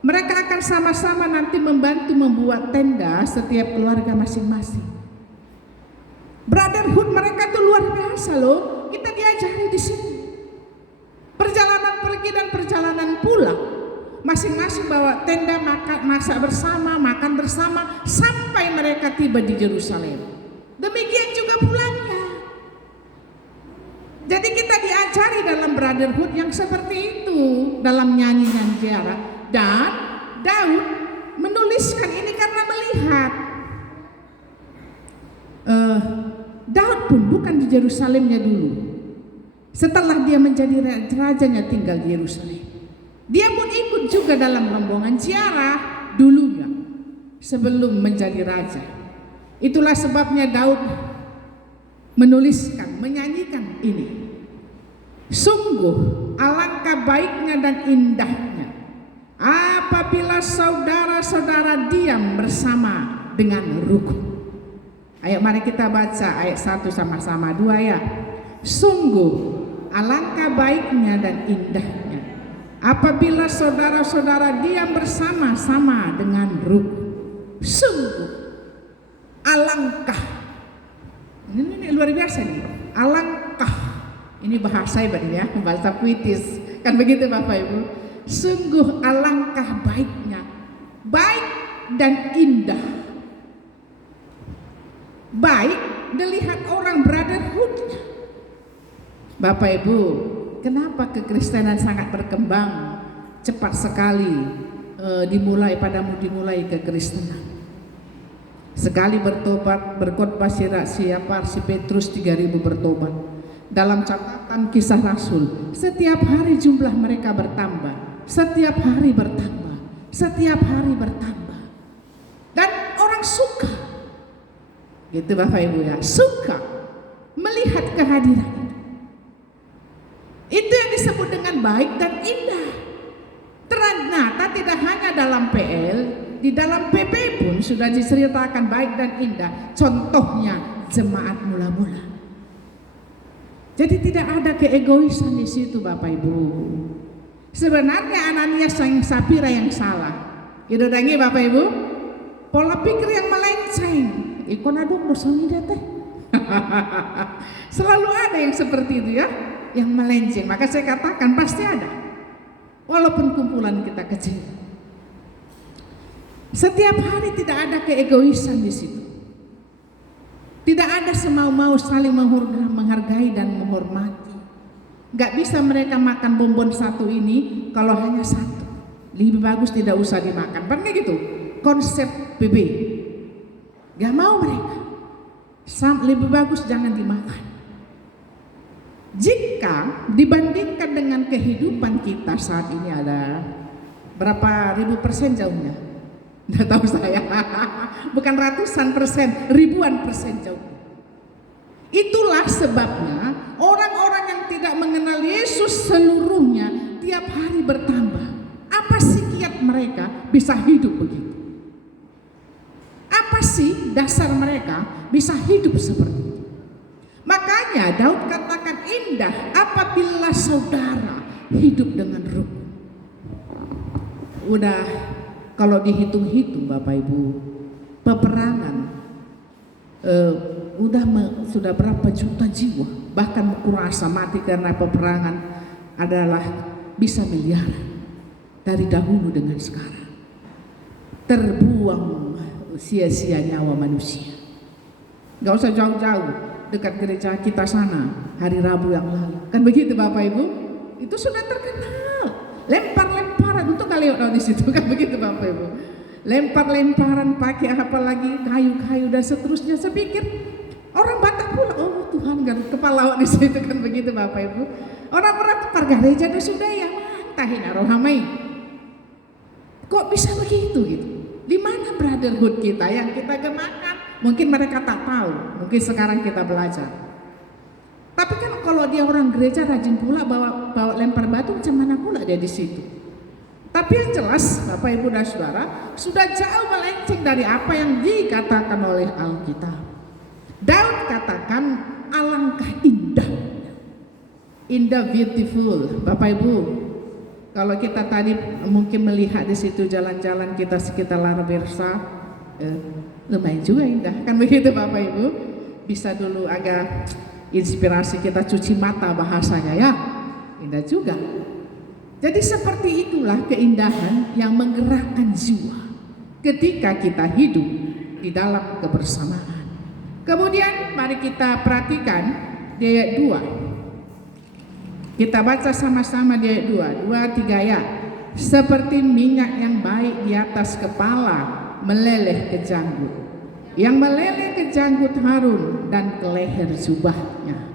Mereka akan sama-sama nanti membantu membuat tenda setiap keluarga masing-masing. Brotherhood mereka tuh luar biasa loh. Kita diajari di sini. Perjalanan pergi dan perjalanan pulang, masing-masing bawa tenda, masak bersama, makan bersama sampai mereka tiba di Yerusalem. Demikian juga pulangnya. Jadi kita diajari dalam brotherhood yang seperti itu dalam nyanyian ziarah. Dan Daud menuliskan ini karena melihat Daud pun bukan di Yerusalemnya dulu. Setelah dia menjadi rajanya tinggal di Yerusalem, dia pun ikut juga dalam rombongan ziarah dulunya sebelum menjadi raja. Itulah sebabnya Daud menuliskan, menyanyikan ini. Sungguh alangkah baiknya dan indahnya apabila saudara-saudara diam bersama dengan rukun. Ayo mari kita baca ayat 1 sama-sama, 2 ya. Sungguh alangkah baiknya dan indahnya apabila saudara-saudara diam bersama-sama dengan rukun. Sungguh alangkah. Ini luar biasa nih. Alangkah. Ini bahasa hebat ya, bahasa puitis. Kan begitu Bapak Ibu. Sungguh alangkah baiknya, baik dan indah. Baik dilihat orang brotherhood-nya. Bapak Ibu, kenapa kekristenan sangat berkembang cepat sekali dimulai kekristenan. Sekali bertobat, berkhotbah siapa si Petrus 3.000 bertobat. Dalam catatan Kisah Rasul, setiap hari jumlah mereka bertambah. Setiap hari bertambah, setiap hari bertambah, dan orang suka, gitu Bapak Ibu ya, suka melihat kehadiran itu. Itu yang disebut dengan baik dan indah. Ternyata tidak hanya dalam PL, di dalam PP pun sudah diceritakan baik dan indah. Contohnya jemaat mula-mula. Jadi tidak ada keegoisan di situ Bapak Ibu. Sebenarnya Ananias dan Sapira yang salah. Itu dangi Bapak Ibu. Pola pikir yang melenceng. Ikon aduk dosanya teh. Selalu ada yang seperti itu ya, yang melenceng. Maka saya katakan pasti ada. Walaupun kumpulan kita kecil. Setiap hari tidak ada keegoisan di situ. Tidak ada semau-mau saling menghargai dan menghormati. Gak bisa mereka makan bonbon satu ini kalau hanya satu. Lebih bagus tidak usah dimakan. Pernah gitu? Konsep PB. Gak mau mereka. Lebih bagus jangan dimakan. Jika dibandingkan dengan kehidupan kita saat ini ada berapa ribu persen jauhnya? Nggak tahu saya. Bukan ratusan persen, ribuan persen jauh. Itulah sebabnya orang-orang yang tidak mengenal Yesus seluruhnya tiap hari bertambah. Apa sih kiat mereka bisa hidup begitu? Apa sih dasar mereka bisa hidup seperti itu? Makanya Daud katakan indah apabila saudara hidup dengan rukun. Udah kalau dihitung-hitung Bapak Ibu, peperangan sudah berapa juta jiwa, bahkan kurasa mati karena peperangan adalah bisa miliaran dari dahulu dengan sekarang. Terbuang sia-sia nyawa manusia. Gak usah jauh-jauh, dekat gereja kita sana hari Rabu yang lalu. Kan begitu Bapak Ibu? Itu sudah terkenal. Lempar-lemparan untuk kalian di situ kan begitu Bapak Ibu. Lempar-lemparan pakai apa lagi kayu-kayu dan seterusnya. Saya pikir orang Batak pula, oh Tuhan garut kepala di situ kan begitu Bapak Ibu. Orang-orang warga gereja itu sudah ya tahin arohamai. Kok bisa begitu gitu? Di mana brotherhood kita yang kita gemakan? Mungkin mereka tak tahu, mungkin sekarang kita belajar. Tapi kan kalau dia orang gereja rajin pula bawa lempar batu, macam mana pula dia di situ? Tapi yang jelas Bapak Ibu dan Saudara sudah jauh melenceng dari apa yang dikatakan oleh Alkitab. Daud katakan alangkah indah, indah beautiful. Bapak Ibu, Kalau kita tadi mungkin melihat di situ jalan-jalan kita sekitar Larbersa, lumayan juga indah, kan begitu Bapak Ibu? Bisa dulu agak inspirasi kita cuci mata bahasanya ya, indah juga. Jadi seperti itulah keindahan yang menggerakkan jiwa ketika kita hidup di dalam kebersamaan. Kemudian mari kita perhatikan di ayat 2. Kita baca sama-sama di ayat 2, 3 ya. Seperti minyak yang baik di atas kepala meleleh ke janggut, yang meleleh ke janggut Harun dan ke leher jubahnya.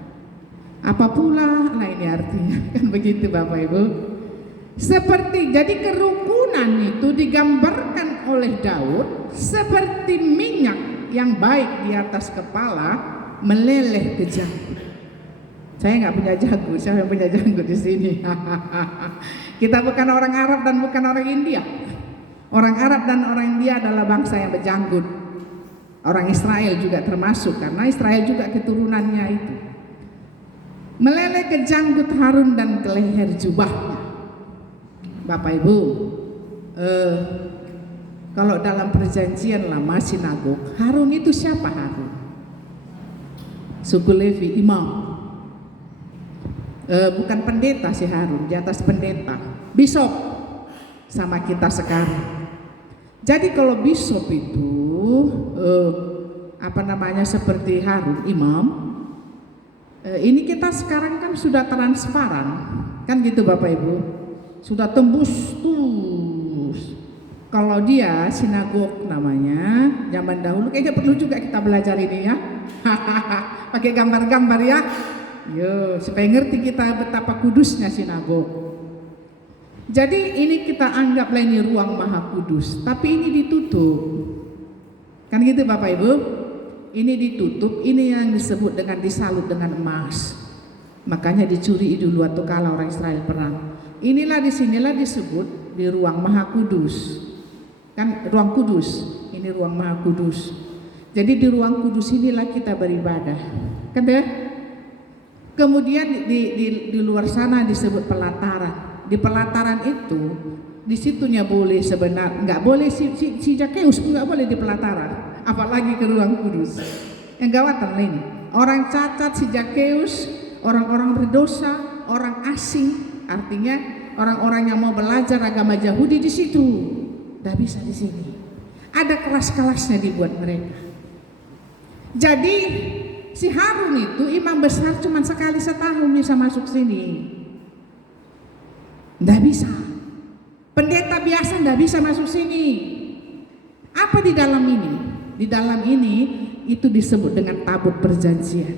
Apa pula ini artinya? Kan begitu Bapak Ibu. Seperti, jadi kerukunan itu digambarkan oleh Daud seperti minyak yang baik di atas kepala meleleh ke janggut. Saya nggak punya janggut, siapa yang punya janggut di sini? Kita bukan orang Arab dan bukan orang India. Orang Arab dan orang India adalah bangsa yang berjanggut. Orang Israel juga termasuk, karena Israel juga keturunannya itu. Meleleh ke janggut Harun dan ke leher jubahnya. Bapak Ibu, kalau dalam perjanjian lama sinagog, Harun itu siapa Harun? Suku Levi, imam. Bukan pendeta si Harun, di atas pendeta, bishop sama kita sekarang. Jadi kalau bishop itu seperti Harun, imam. Ini kita sekarang kan sudah transparan, kan gitu Bapak Ibu, sudah tembus terus. Kalau dia sinagog namanya, zaman dahulu kayaknya perlu juga kita belajar ini ya. Pakai gambar-gambar ya. Yo, supaya ngerti kita betapa kudusnya sinagog. Jadi ini kita anggaplah ini ruang maha kudus, tapi ini ditutup. Kan gitu Bapak Ibu? Ini ditutup, ini yang disebut dengan disalut dengan emas. Makanya dicuri dulu waktu kala orang Israel perang. Inilah disinilah disebut di ruang maha kudus. Kan ruang kudus, ini ruang maha kudus. Jadi di ruang kudus inilah kita beribadah. Kan ya? Kemudian di luar sana disebut pelataran. Di pelataran itu, di situnya boleh sebenarnya, nggak boleh si Zakeus nggak boleh di pelataran, apalagi ke ruang kudus. Yang gawatan ini, orang cacat, si Zakeus, orang-orang berdosa, orang asing, artinya orang-orang yang mau belajar agama Yahudi di situ, nggak bisa di sini. Ada kelas-kelasnya dibuat mereka. Jadi si Harun itu imam besar cuma sekali setahun bisa masuk sini. Nggak bisa. Pendeta biasa nggak bisa masuk sini. Apa di dalam ini? Di dalam ini itu disebut dengan tabut perjanjian.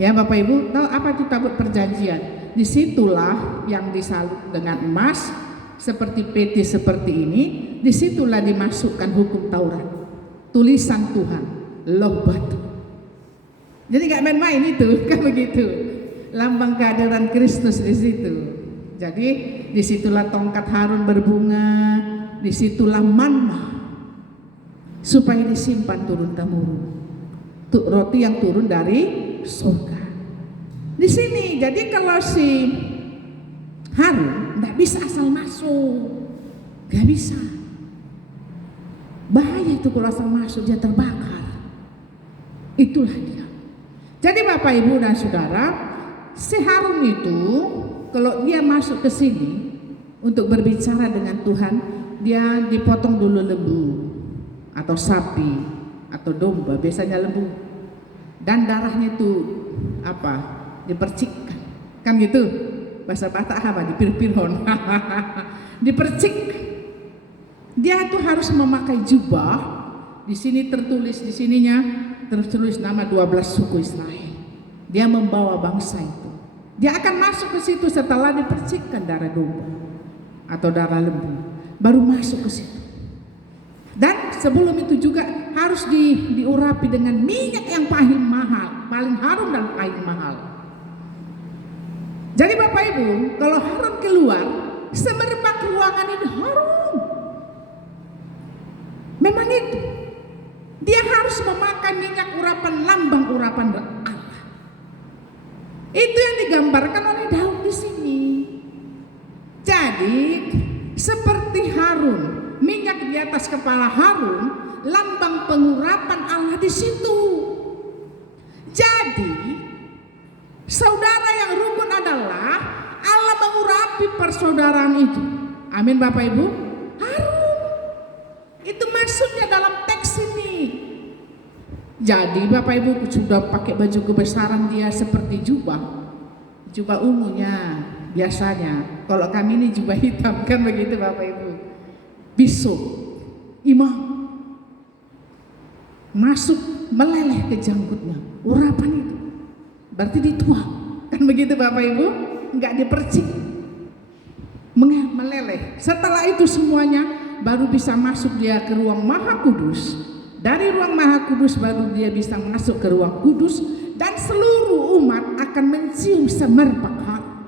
Ya Bapak Ibu, tahu apa itu tabut perjanjian? Disitulah yang disalut dengan emas seperti peti seperti ini. Disitulah dimasukkan hukum Taurat, tulisan Tuhan, loh batu. Jadi nggak main-main itu, kan begitu. Lambang kehadiran Kristus di situ. Jadi disitulah tongkat Harun berbunga, disitulah manna supaya disimpan turun temurun. Roti yang turun dari surga. Di sini, jadi kalau si Harun nggak bisa asal masuk, nggak bisa. Bahaya itu kalau asal masuk dia terbakar. Itulah dia. Jadi Bapak Ibu dan Saudara, si Harun itu kalau dia masuk ke sini untuk berbicara dengan Tuhan, dia dipotong dulu lembu atau sapi atau domba, biasanya lembu, dan darahnya itu dipercikkan, kan gitu bahasa Batak apa, dipir-pirhon. Dipercik. Dia tuh harus memakai jubah. Di sini tertulis, di sininya tertulis nama 12 suku Israel. Dia membawa bangsa itu. Dia akan masuk ke situ setelah dipercikkan darah domba atau darah lembu, baru masuk ke situ. Dan sebelum itu juga harus diurapi dengan minyak yang paling mahal, paling harum dan paling mahal. Jadi Bapak Ibu, kalau Harun keluar, semerbak ruangan ini harum. Memang itu. Dia harus memakai minyak urapan, lambang urapan Allah. Itu yang digambarkan oleh Daud di sini. kepala Harun, lambang pengurapan Allah di situ. Jadi, saudara yang rukun adalah Allah mengurapi persaudaraan itu. Amin Bapak Ibu. Harun. Itu maksudnya dalam teks ini. Jadi Bapak Ibu sudah pakai baju kebesaran dia seperti jubah ungunya biasanya. Kalau kami ini jubah hitam kan begitu Bapak Ibu. Besok imam masuk meleleh ke janggutnya, urapan itu berarti dituang kan begitu Bapak Ibu, nggak dipercik, meleleh. Setelah itu semuanya baru bisa masuk dia ke ruang Maha Kudus. Dari ruang Maha Kudus baru dia bisa masuk ke ruang kudus, dan seluruh umat akan mencium semerbak harum,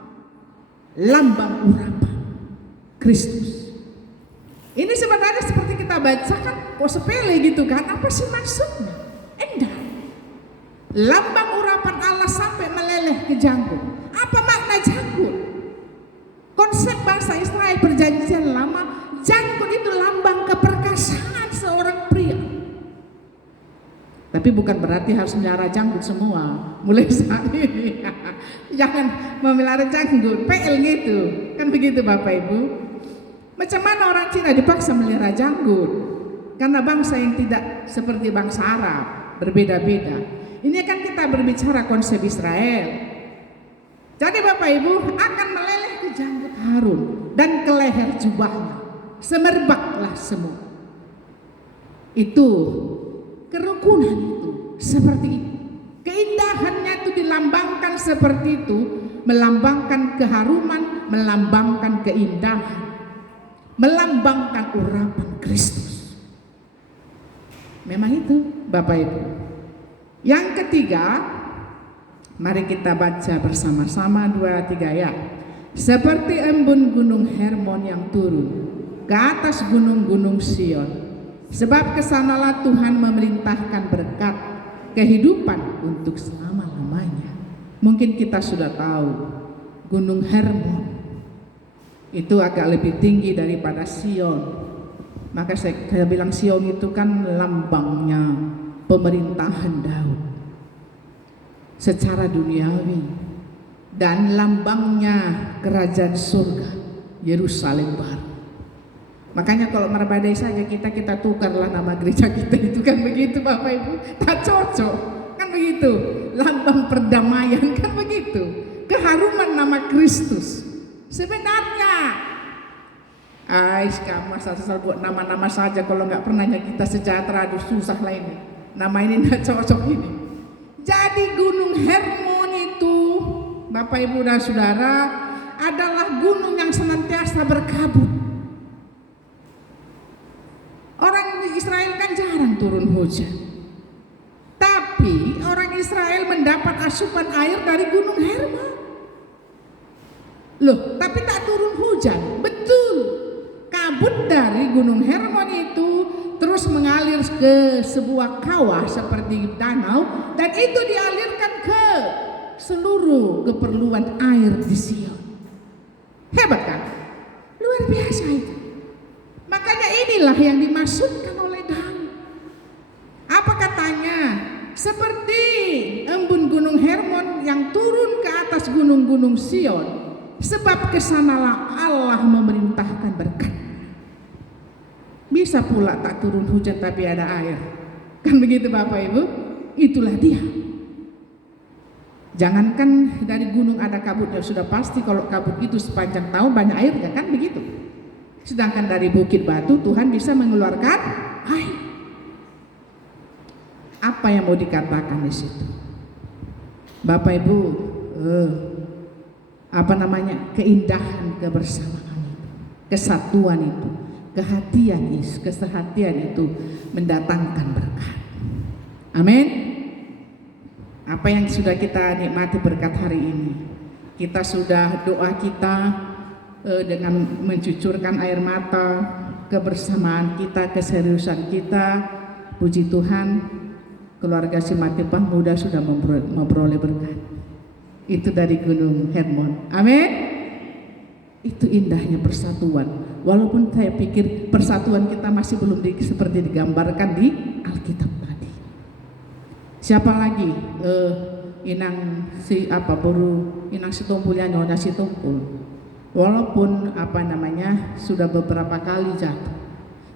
lambang urapan Kristus. Ini sebenarnya seperti kita bacakan kok sepele gitu kan, apa sih maksudnya? Enggak. Lambang urapan Allah sampai meleleh ke janggut. Apa makna janggut? Konsep bangsa Israel perjanjian lama, janggut itu lambang keperkasaan seorang pria. Tapi bukan berarti harus melihara janggut semua. Mulai saat ini jangan memelihara janggut, PL gitu. Kan begitu Bapak Ibu. Macam mana orang Cina dipaksa melihara janggut? Karena bangsa yang tidak seperti bangsa Arab, berbeda-beda. Ini kan kita berbicara konsep Israel. Jadi Bapak Ibu akan meleleh ke janggut Harun dan ke leher jubahnya. Semerbaklah semua. Itu kerukunan itu seperti itu. Keindahannya itu dilambangkan seperti itu, melambangkan keharuman, melambangkan keindahan, melambangkan urapan Kristus. Memang itu Bapak Ibu. Yang ketiga, mari kita baca bersama-sama 2-3 ayat. Seperti embun gunung Hermon yang turun ke atas gunung-gunung Sion. Sebab kesanalah Tuhan memerintahkan berkat kehidupan untuk selama-lamanya. Mungkin kita sudah tahu Gunung Hermon itu agak lebih tinggi daripada Sion. Maka saya bilang Sion itu kan lambangnya pemerintahan Daud secara duniawi, dan lambangnya kerajaan surga Yerusalem baru. Makanya kalau merbadai saja kita tukarlah nama gereja kita itu kan begitu Bapak Ibu. Tak cocok kan begitu. Lambang perdamaian kan begitu. Keharuman nama Kristus. Sebenarnya kamu asal buat nama-nama saja, kalau nggak pernahnya kita sejahtera, aduh susah lah ini. Nama ini nggak cocok ini. Jadi Gunung Hermon itu Bapak Ibu dan Saudara adalah gunung yang senantiasa berkabut. Orang Israel kan jarang turun hujan, tapi orang Israel mendapat asupan air dari Gunung Hermon. Loh, tapi tak turun hujan. Betul, kabut dari Gunung Hermon itu terus mengalir ke sebuah kawah seperti danau, dan itu dialirkan ke seluruh keperluan air di Sion. Hebat kan? Luar biasa itu. Makanya inilah yang dimaksudkan oleh Daud. Apa katanya? Seperti embun gunung Hermon yang turun ke atas gunung-gunung Sion. Sebab kesanalah Allah memerintahkan berkat. Bisa pula tak turun hujan tapi ada air. Kan begitu Bapak Ibu? Itulah dia. Jangankan dari gunung ada kabut, ya sudah pasti kalau kabut itu sepanjang tahun banyak airnya, kan begitu. Sedangkan dari bukit batu Tuhan bisa mengeluarkan air. Apa yang mau dikatakan di situ? Bapak Ibu, keindahan kebersamaan itu, kesatuan itu, kesehatian itu mendatangkan berkat. Amin. Apa yang sudah kita nikmati berkat hari ini, kita sudah doa kita dengan mencucurkan air mata, kebersamaan kita, keseriusan kita. Puji Tuhan, keluarga Simati Muda sudah memperoleh berkat itu dari Gunung Hermon. Amin. Itu indahnya persatuan. Walaupun saya pikir persatuan kita masih belum seperti digambarkan di Alkitab tadi. Siapa lagi? Inang si apa baru Inang Situmpul ya, Nyonya Situmpul. Walaupun sudah beberapa kali jatuh,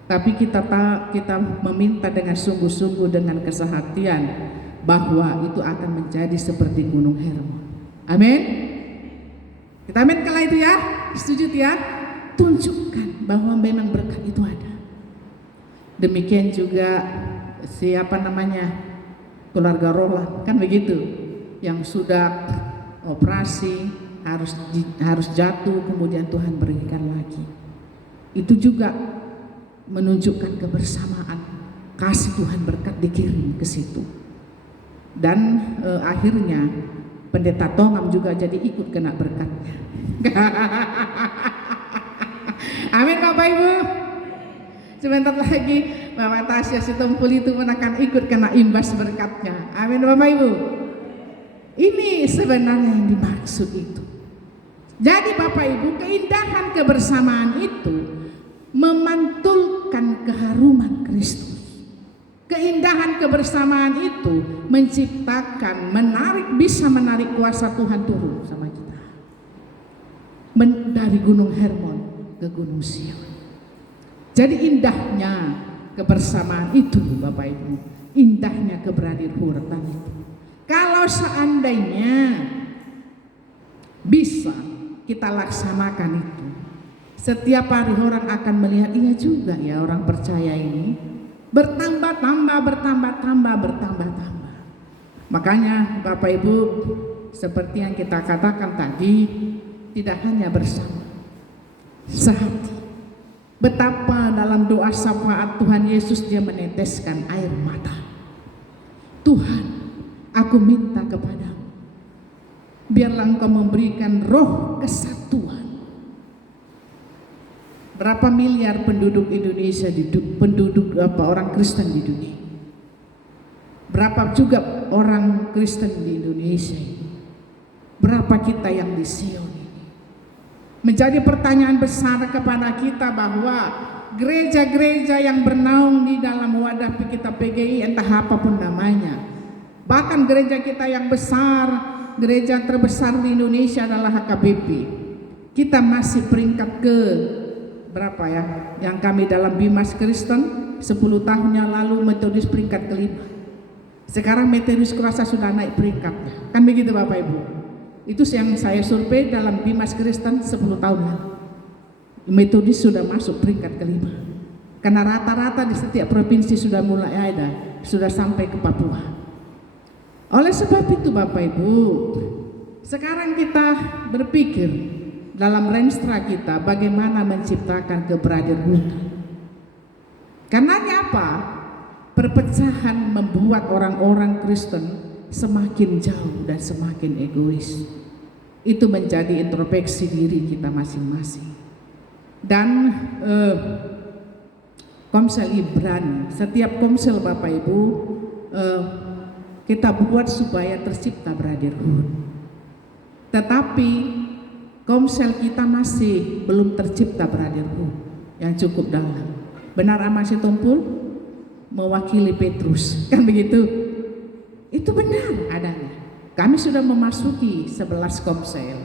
tapi kita meminta dengan sungguh-sungguh dengan kesehatian bahwa itu akan menjadi seperti Gunung Hermon. Amin. Kita amin kala itu ya. Setuju ya? Tunjukkan bahwa memang berkat itu ada. Demikian juga keluarga Roland, kan begitu, yang sudah operasi harus jatuh, kemudian Tuhan berikan lagi. Itu juga menunjukkan kebersamaan, kasih Tuhan, berkat dikirim ke situ. Dan akhirnya Pendeta Tongam juga jadi ikut kena berkatnya. Amin Bapak Ibu. Sebentar lagi Bapak Tasya Situmpul itu akan ikut kena imbas berkatnya. Amin Bapak Ibu. Ini sebenarnya yang dimaksud itu. Jadi Bapak Ibu, keindahan kebersamaan itu memantulkan keharuman Kristus. Keindahan kebersamaan itu menciptakan, bisa menarik kuasa Tuhan turun sama kita. Dari Gunung Hermon ke Gunung Sion. Jadi indahnya kebersamaan itu Bapak Ibu, indahnya keberadilan itu. Kalau seandainya bisa kita laksanakan itu, setiap hari orang akan melihat, iya juga ya orang percaya ini bertambah. Makanya Bapak Ibu, seperti yang kita katakan tadi, tidak hanya bersama, sehati. Betapa dalam doa syafaat Tuhan Yesus dia meneteskan air mata. Tuhan, aku minta kepadamu, biarlah Engkau memberikan roh kesatuan. Berapa miliar penduduk Indonesia, orang Kristen di dunia? Berapa juga orang Kristen di Indonesia ini? Berapa kita yang di Sion ini? Menjadi pertanyaan besar kepada kita bahwa gereja-gereja yang bernaung di dalam wadah kita PGI, entah apapun namanya, bahkan gereja kita yang besar, gereja terbesar di Indonesia adalah HKBP. Kita masih peringkat ke berapa ya? Yang kami dalam Bimas Kristen 10 tahun yang lalu Metodis peringkat kelima. Sekarang Metodis kurasa sudah naik peringkatnya. Kan begitu Bapak Ibu? Itu yang saya survei dalam Bimas Kristen 10 tahun lalu. Metodis sudah masuk peringkat kelima. Karena rata-rata di setiap provinsi sudah mulai ada, sudah sampai ke Papua. Oleh sebab itu Bapak Ibu, sekarang kita berpikir dalam renstra kita bagaimana menciptakan keberadilan. Karena apa? Perpecahan membuat orang-orang Kristen semakin jauh dan semakin egois. Itu menjadi introspeksi diri kita masing-masing. Dan Komsel Ibrani, setiap komsel Bapak Ibu kita buat supaya tercipta brotherhood. Tetapi komsel kita masih belum tercipta brotherhood yang cukup dalam. Benar Ama Situmpul mewakili Petrus, kan begitu? Itu benar adanya. Kami sudah memasuki 11 komsel.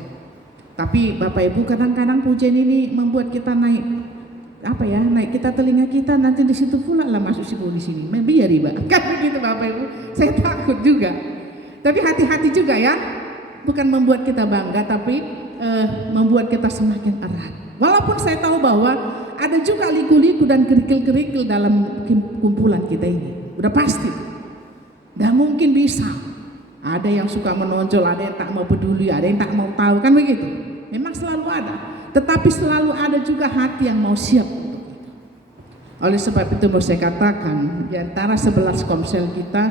Tapi Bapak Ibu kadang-kadang pujian ini membuat kita naik kita telinga kita, nanti di situ pula lah masuk si di sini. Biar riba. Kan begitu Bapak Ibu. Saya takut juga. Tapi hati-hati juga ya. Bukan membuat kita bangga, tapi membuat kita semakin erat. Walaupun saya tahu bahwa ada juga liku-liku dan kerikil-kerikil dalam kumpulan kita ini. Udah pasti. Dan mungkin bisa. Ada yang suka menonjol, ada yang tak mau peduli, ada yang tak mau tahu, kan begitu. Memang selalu ada. Tetapi selalu ada juga hati yang mau siap untuk itu. Oleh sebab itu saya katakan, di antara 11 komsel kita,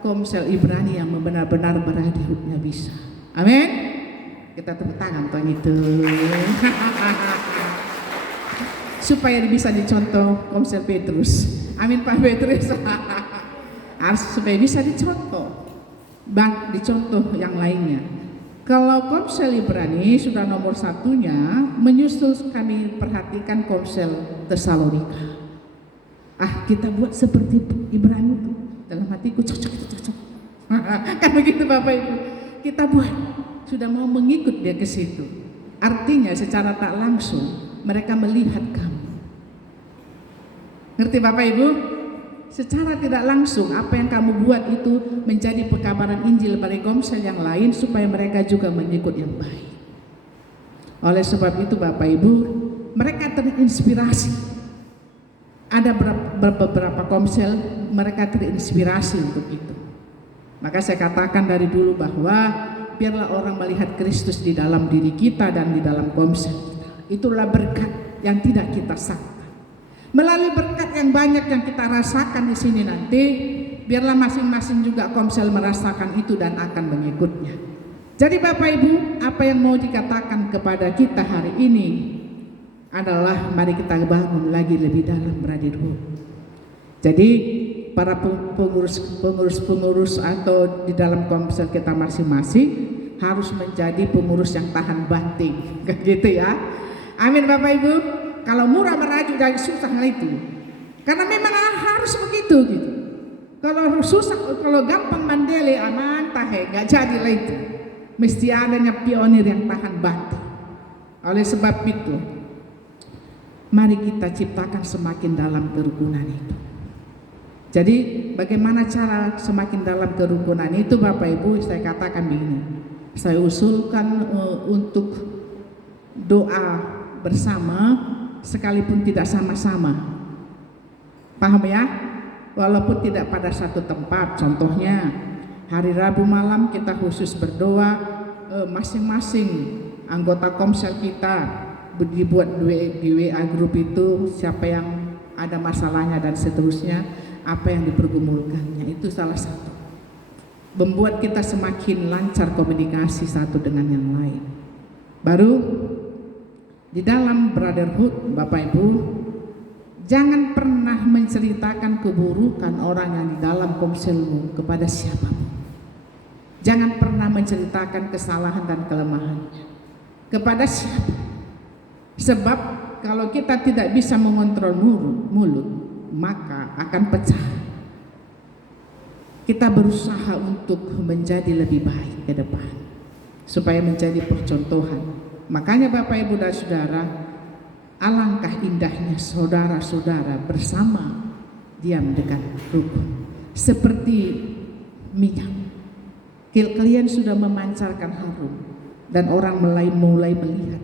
Komsel Ibrani yang benar-benar beradiutnya bisa. Amin. Kita tepuk tangan Tuhan itu. Supaya bisa dicontoh Komsel Petrus. Amin Pak Petrus. Harus supaya bisa dicontoh. Dicontoh yang lainnya. Kalau Komsel Ibrani sudah nomor satunya, menyusul kami perhatikan Komsel Tesalonika. Kita buat seperti Ibrani itu. Dalam hatiku cocok. Kan begitu Bapak Ibu. Kita buat, sudah mau mengikut dia ke situ. Artinya secara tak langsung mereka melihat kamu. Ngerti Bapak Ibu? Secara tidak langsung apa yang kamu buat itu menjadi pekabaran Injil bagi Komsel yang lain supaya mereka juga mengikut yang baik. Oleh sebab itu Bapak Ibu, mereka terinspirasi. Ada beberapa Komsel mereka terinspirasi untuk itu. Maka saya katakan dari dulu bahwa biarlah orang melihat Kristus di dalam diri kita dan di dalam Komsel kita. Itulah berkat yang tidak kita sangka. Melalui berkat yang banyak yang kita rasakan di sini nanti, biarlah masing-masing juga Komsel merasakan itu dan akan mengikutnya. Jadi Bapak Ibu, apa yang mau dikatakan kepada kita hari ini adalah mari kita bangun lagi lebih dalam brotherhood. Jadi para pengurus atau di dalam Komsel kita masing-masing harus menjadi pengurus yang tahan banting, gitu ya. Amin Bapak Ibu. Kalau murah merajuk jadi susah itu. Karena memang harus begitu gitu. Kalau susah, kalau gampang mandele aman tahe, nggak jadi lah itu. Mesti adanya pionir yang tahan banting. Oleh sebab itu, mari kita ciptakan semakin dalam kerukunan itu. Jadi bagaimana cara semakin dalam kerukunan itu Bapak Ibu, saya katakan begini. Saya usulkan untuk doa bersama sekalipun tidak sama-sama. Paham ya? Walaupun tidak pada satu tempat. Contohnya hari Rabu malam kita khusus berdoa, masing-masing anggota Komsel kita dibuat di WA grup itu siapa yang ada masalahnya dan seterusnya, apa yang dipergumulkannya. Itu salah satu. Membuat kita semakin lancar komunikasi satu dengan yang lain. Baru di dalam brotherhood Bapak Ibu, jangan pernah menceritakan keburukan orang yang di dalam komselmu kepada siapapun. Jangan pernah menceritakan kesalahan dan kelemahannya kepada siapa. Sebab kalau kita tidak bisa mengontrol mulut, maka akan pecah. Kita berusaha untuk menjadi lebih baik ke depan supaya menjadi percontohan. Makanya Bapak Ibu dan Saudara, alangkah indahnya saudara-saudara bersama diam dekat rukun seperti minyak. Kalian sudah memancarkan harum dan orang mulai melihat.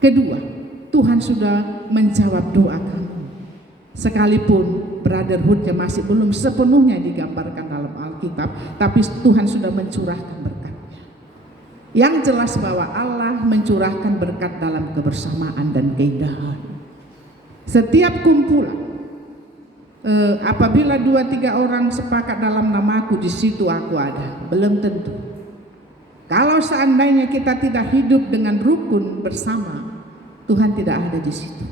Kedua, Tuhan sudah menjawab doa kamu. Sekalipun brotherhoodnya masih belum sepenuhnya digambarkan dalam Alkitab, tapi Tuhan sudah mencurahkan berkat. Yang jelas bahwa Allah mencurahkan berkat dalam kebersamaan dan keindahan. Setiap kumpulan, apabila 2-3 orang sepakat dalam namaku, di situ aku ada. Belum tentu. Kalau seandainya kita tidak hidup dengan rukun bersama, Tuhan tidak ada di situ.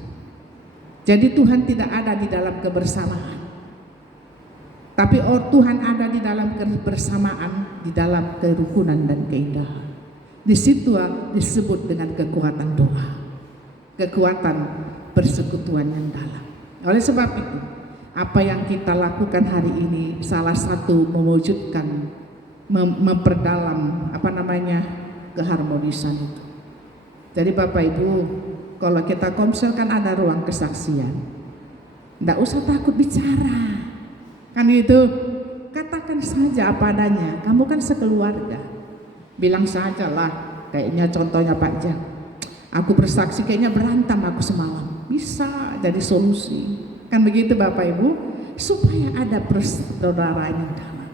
Jadi Tuhan tidak ada di dalam kebersamaan. Tapi Tuhan ada di dalam kebersamaan, di dalam kerukunan dan keindahan. Di situ disebut dengan kekuatan doa, kekuatan persekutuan yang dalam. Oleh sebab itu, apa yang kita lakukan hari ini salah satu mewujudkan, memperdalam keharmonisan itu. Jadi Bapak Ibu, kalau kita Komsel kan ada ruang kesaksian. Nggak usah takut bicara, kan itu. Katakan saja apa adanya. Kamu kan sekeluarga. Bilang saja lah, kayaknya contohnya Pak Jang, aku bersaksi kayaknya berantem aku semalam. Bisa jadi solusi. Kan begitu Bapak Ibu, supaya ada persaudaraan yang dalam.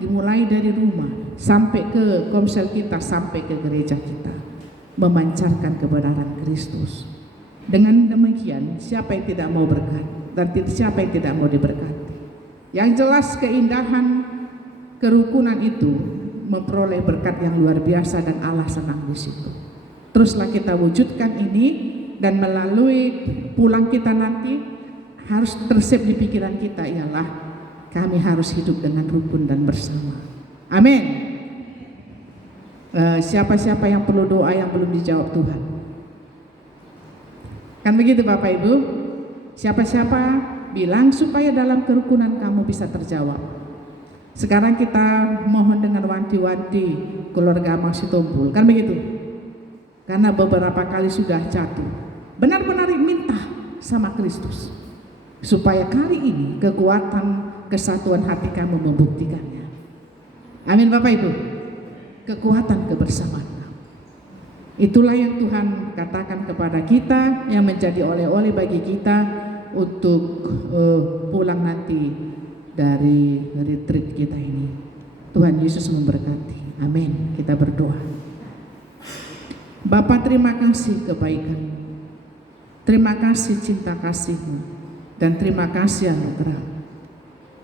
Dimulai dari rumah sampai ke Komsel kita, sampai ke gereja kita, memancarkan kebenaran Kristus. Dengan demikian, siapa yang tidak mau berkat dan siapa yang tidak mau diberkati? Yang jelas keindahan kerukunan itu memperoleh berkat yang luar biasa dan Allah senang di situ. Teruslah kita wujudkan ini, dan melalui pulang kita nanti harus tersep di pikiran kita ialah kami harus hidup dengan rukun dan bersama. Amin. siapa-siapa yang perlu doa yang belum dijawab Tuhan. Kan begitu Bapak Ibu? Siapa-siapa bilang supaya dalam kerukunan kamu bisa terjawab. Sekarang kita mohon dengan wanti-wanti keluarga Maksitompul, kan begitu? Karena beberapa kali sudah jatuh. Benar-benar minta sama Kristus supaya kali ini kekuatan kesatuan hati kamu membuktikannya. Amin Bapak Ibu. Kekuatan kebersamaan. Itulah yang Tuhan katakan kepada kita, yang menjadi oleh-oleh bagi kita untuk pulang nanti dari retreat kita ini. Tuhan Yesus memberkati. Amin. Kita berdoa. Bapa, terima kasih kebaikan-Mu. Terima kasih cinta kasih-Mu. Dan terima kasih anugerah.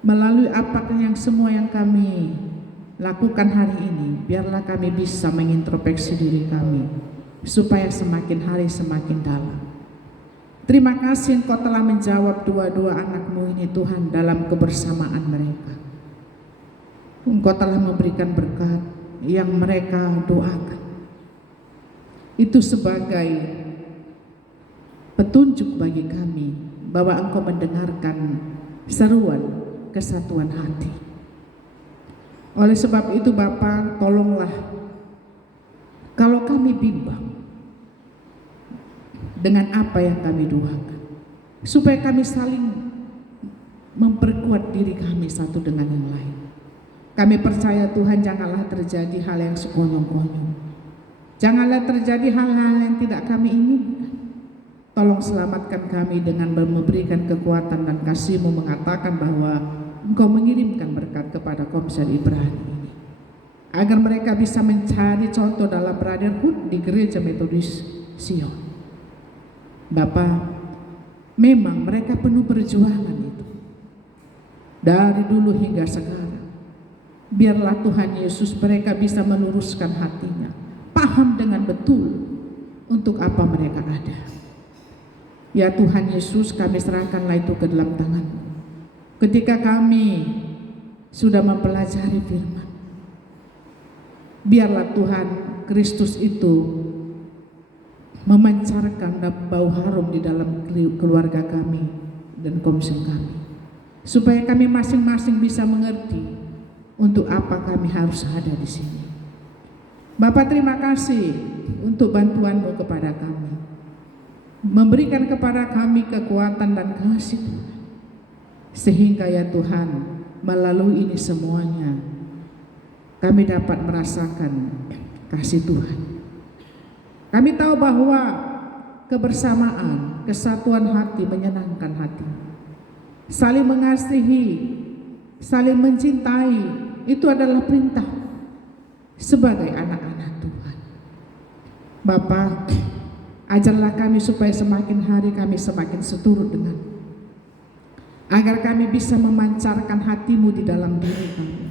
Melalui apakah yang semua yang kami lakukan hari ini, biarlah kami bisa mengintrospeksi diri kami supaya semakin hari semakin dalam. Terima kasih Engkau telah menjawab dua-dua anak-Mu ini Tuhan dalam kebersamaan mereka. Engkau telah memberikan berkat yang mereka doakan. Itu sebagai petunjuk bagi kami bahwa Engkau mendengarkan seruan kesatuan hati. Oleh sebab itu Bapa, tolonglah kalau kami bimbang dengan apa yang kami doakan, supaya kami saling memperkuat diri kami satu dengan yang lain. Kami percaya Tuhan, janganlah terjadi hal yang sekonyong-konyong. Janganlah terjadi hal-hal yang tidak kami inginkan. Tolong selamatkan kami dengan memberikan kekuatan dan kasih-Mu, mengatakan bahwa Engkau mengirimkan berkat kepada Komsel Ibrani ini, agar mereka bisa mencari contoh dalam brotherhood di gereja Metodis Sion. Bapa, memang mereka penuh perjuangan itu dari dulu hingga sekarang. Biarlah Tuhan Yesus mereka bisa meluruskan hatinya, paham dengan betul untuk apa mereka ada. Ya Tuhan Yesus, kami serahkanlah itu ke dalam tangan-Mu. Ketika kami sudah mempelajari firman, biarlah Tuhan Kristus itu memancarkan bau harum di dalam keluarga kami dan komsel kami, supaya kami masing-masing bisa mengerti untuk apa kami harus ada di sini. Bapak, terima kasih untuk bantuan-Mu kepada kami, memberikan kepada kami kekuatan dan kasih Tuhan. Sehingga ya Tuhan, melalui ini semuanya kami dapat merasakan kasih Tuhan. Kami tahu bahwa kebersamaan, kesatuan hati menyenangkan hati. Saling mengasihi, saling mencintai, itu adalah perintah sebagai anak-anak Tuhan. Bapa, ajarlah kami supaya semakin hari kami semakin seturut dengan, agar kami bisa memancarkan hati-Mu di dalam diri kami,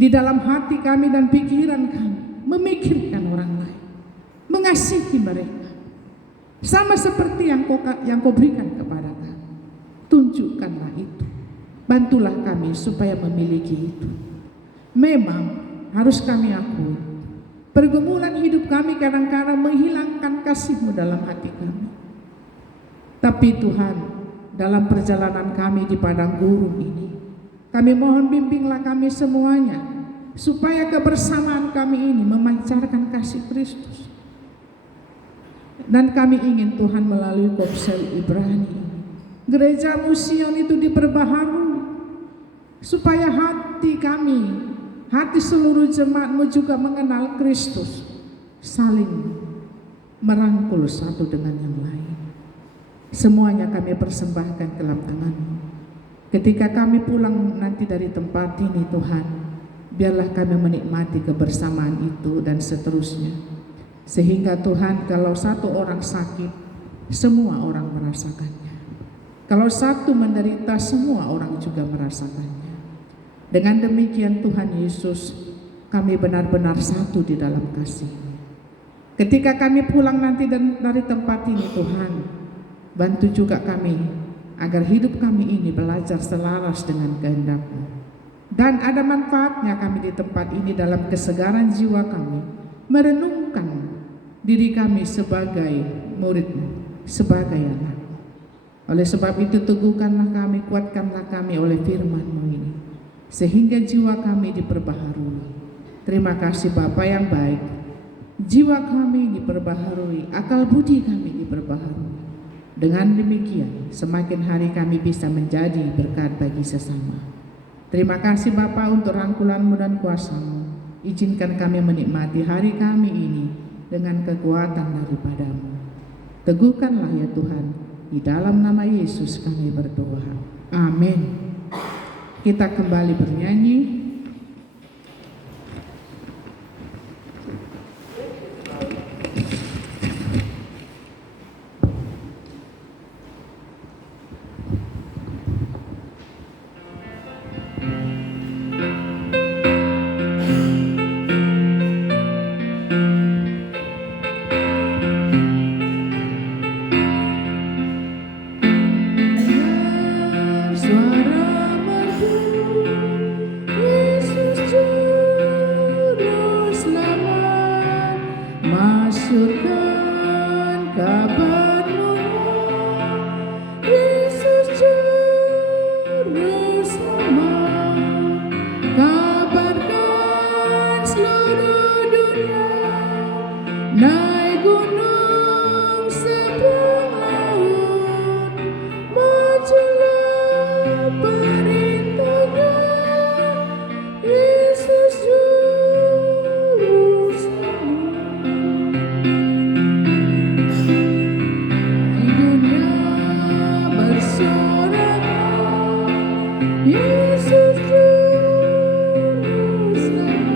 di dalam hati kami dan pikiran kami, memikirkan orang lain, mengasihi mereka, sama seperti yang Kau berikan kepada kami. Tunjukkanlah itu, bantulah kami supaya memiliki itu. Memang harus kami akui, pergumulan hidup kami kadang-kadang menghilangkan kasih-Mu dalam hati kami. Tapi Tuhan, dalam perjalanan kami di padang gurun ini, kami mohon bimbinglah kami semuanya, supaya kebersamaan kami ini memancarkan kasih Kristus. Dan kami ingin Tuhan melalui Komsel Ibrani ini, gereja-Mu Sion itu diperbaharui, supaya hati kami, hati seluruh jemaat-Mu juga mengenal Kristus, saling merangkul satu dengan yang lain. Semuanya kami persembahkan ke dalam tangan-Mu. Ketika kami pulang nanti dari tempat ini Tuhan, biarlah kami menikmati kebersamaan itu dan seterusnya. Sehingga Tuhan, kalau satu orang sakit, semua orang merasakannya. Kalau satu menderita, semua orang juga merasakannya. Dengan demikian Tuhan Yesus, kami benar-benar satu di dalam kasih. Ketika kami pulang nanti dari tempat ini Tuhan, bantu juga kami agar hidup kami ini belajar selaras dengan kehendak-Mu. Dan ada manfaatnya kami di tempat ini dalam kesegaran jiwa kami, merenungkan diri kami sebagai murid-Mu, sebagai anak. Oleh sebab itu teguhkanlah kami, kuatkanlah kami oleh firman-Mu ini, sehingga jiwa kami diperbaharui. Terima kasih Bapa yang baik, jiwa kami diperbaharui, akal budi kami diperbaharui. Dengan demikian semakin hari kami bisa menjadi berkat bagi sesama. Terima kasih Bapa untuk rangkulan-Mu dan kuasa-Mu. Izinkan kami menikmati hari kami ini dengan kekuatan daripada-Mu. Teguhkanlah ya Tuhan, di dalam nama Yesus kami berdoa. Amin. Kita kembali bernyanyi. Suara merdu Yesus Juru Selamat, masyurkan kabar-Mu. Yesus Juru Selamat, kabarkan seluruh dunia. Naik gunung seberang laut, majulah perintah-Nya. Yesus Juru Selamat. Di dunia bersorak, Yesus Juru Selamat.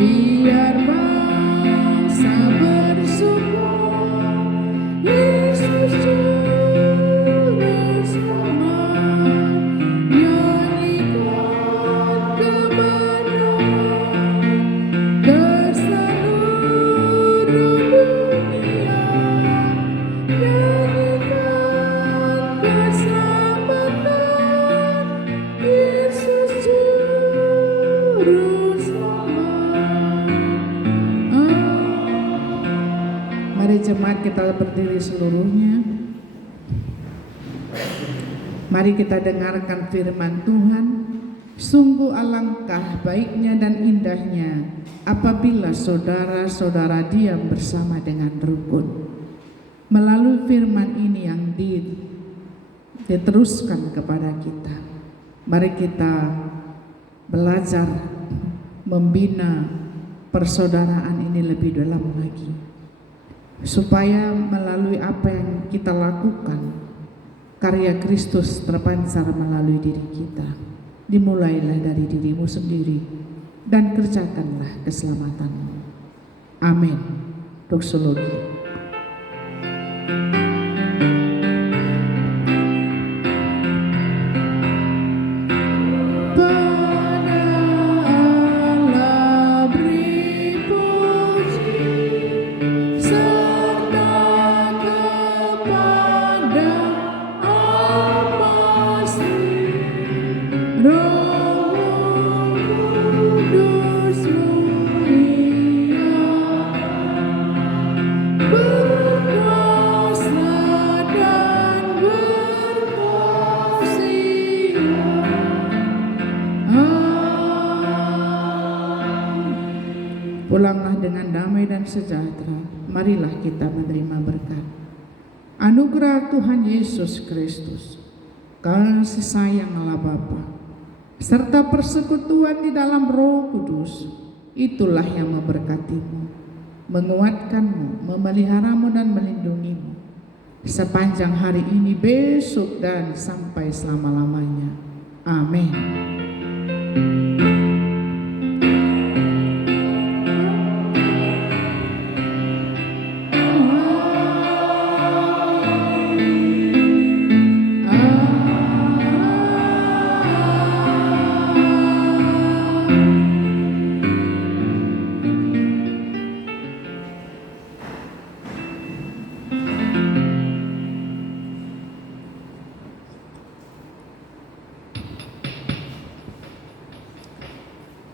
Biar bangsa bersyukur, Yesus Juru Selamat. Nyanyikan kebenaran ke seluruh dunia. Nyanyikan keselamatan, Yesus Juru Selamat. Mari jemaat kita berdiri seluruhnya. Mari kita dengarkan firman Tuhan. Sungguh alangkah baiknya dan indahnya apabila saudara-saudara diam bersama dengan rukun. Melalui firman ini yang diteruskan kepada kita, mari kita belajar membina persaudaraan ini lebih dalam lagi, supaya melalui apa yang kita lakukan, karya Kristus terpancar melalui diri kita. Dimulailah dari dirimu sendiri dan kerjakanlah keselamatanmu. Amin. Doksologi. Pada Allah beri puji, serta kepada Allah Roh Kudus mulia, berkuasa dan berfungsi. Pulanglah dengan damai dan sejahtera. Marilah kita menerima berkat. Anugerah Tuhan Yesus Kristus, kasih sayang Allah Bapa, serta persekutuan di dalam Roh Kudus, itulah yang memberkatimu, menguatkanmu, memeliharamu dan melindungimu sepanjang hari ini, besok dan sampai selama-lamanya. Amin.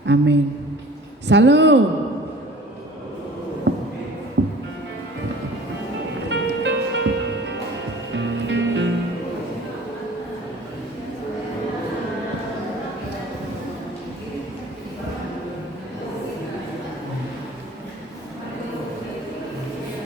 Amin. Salam.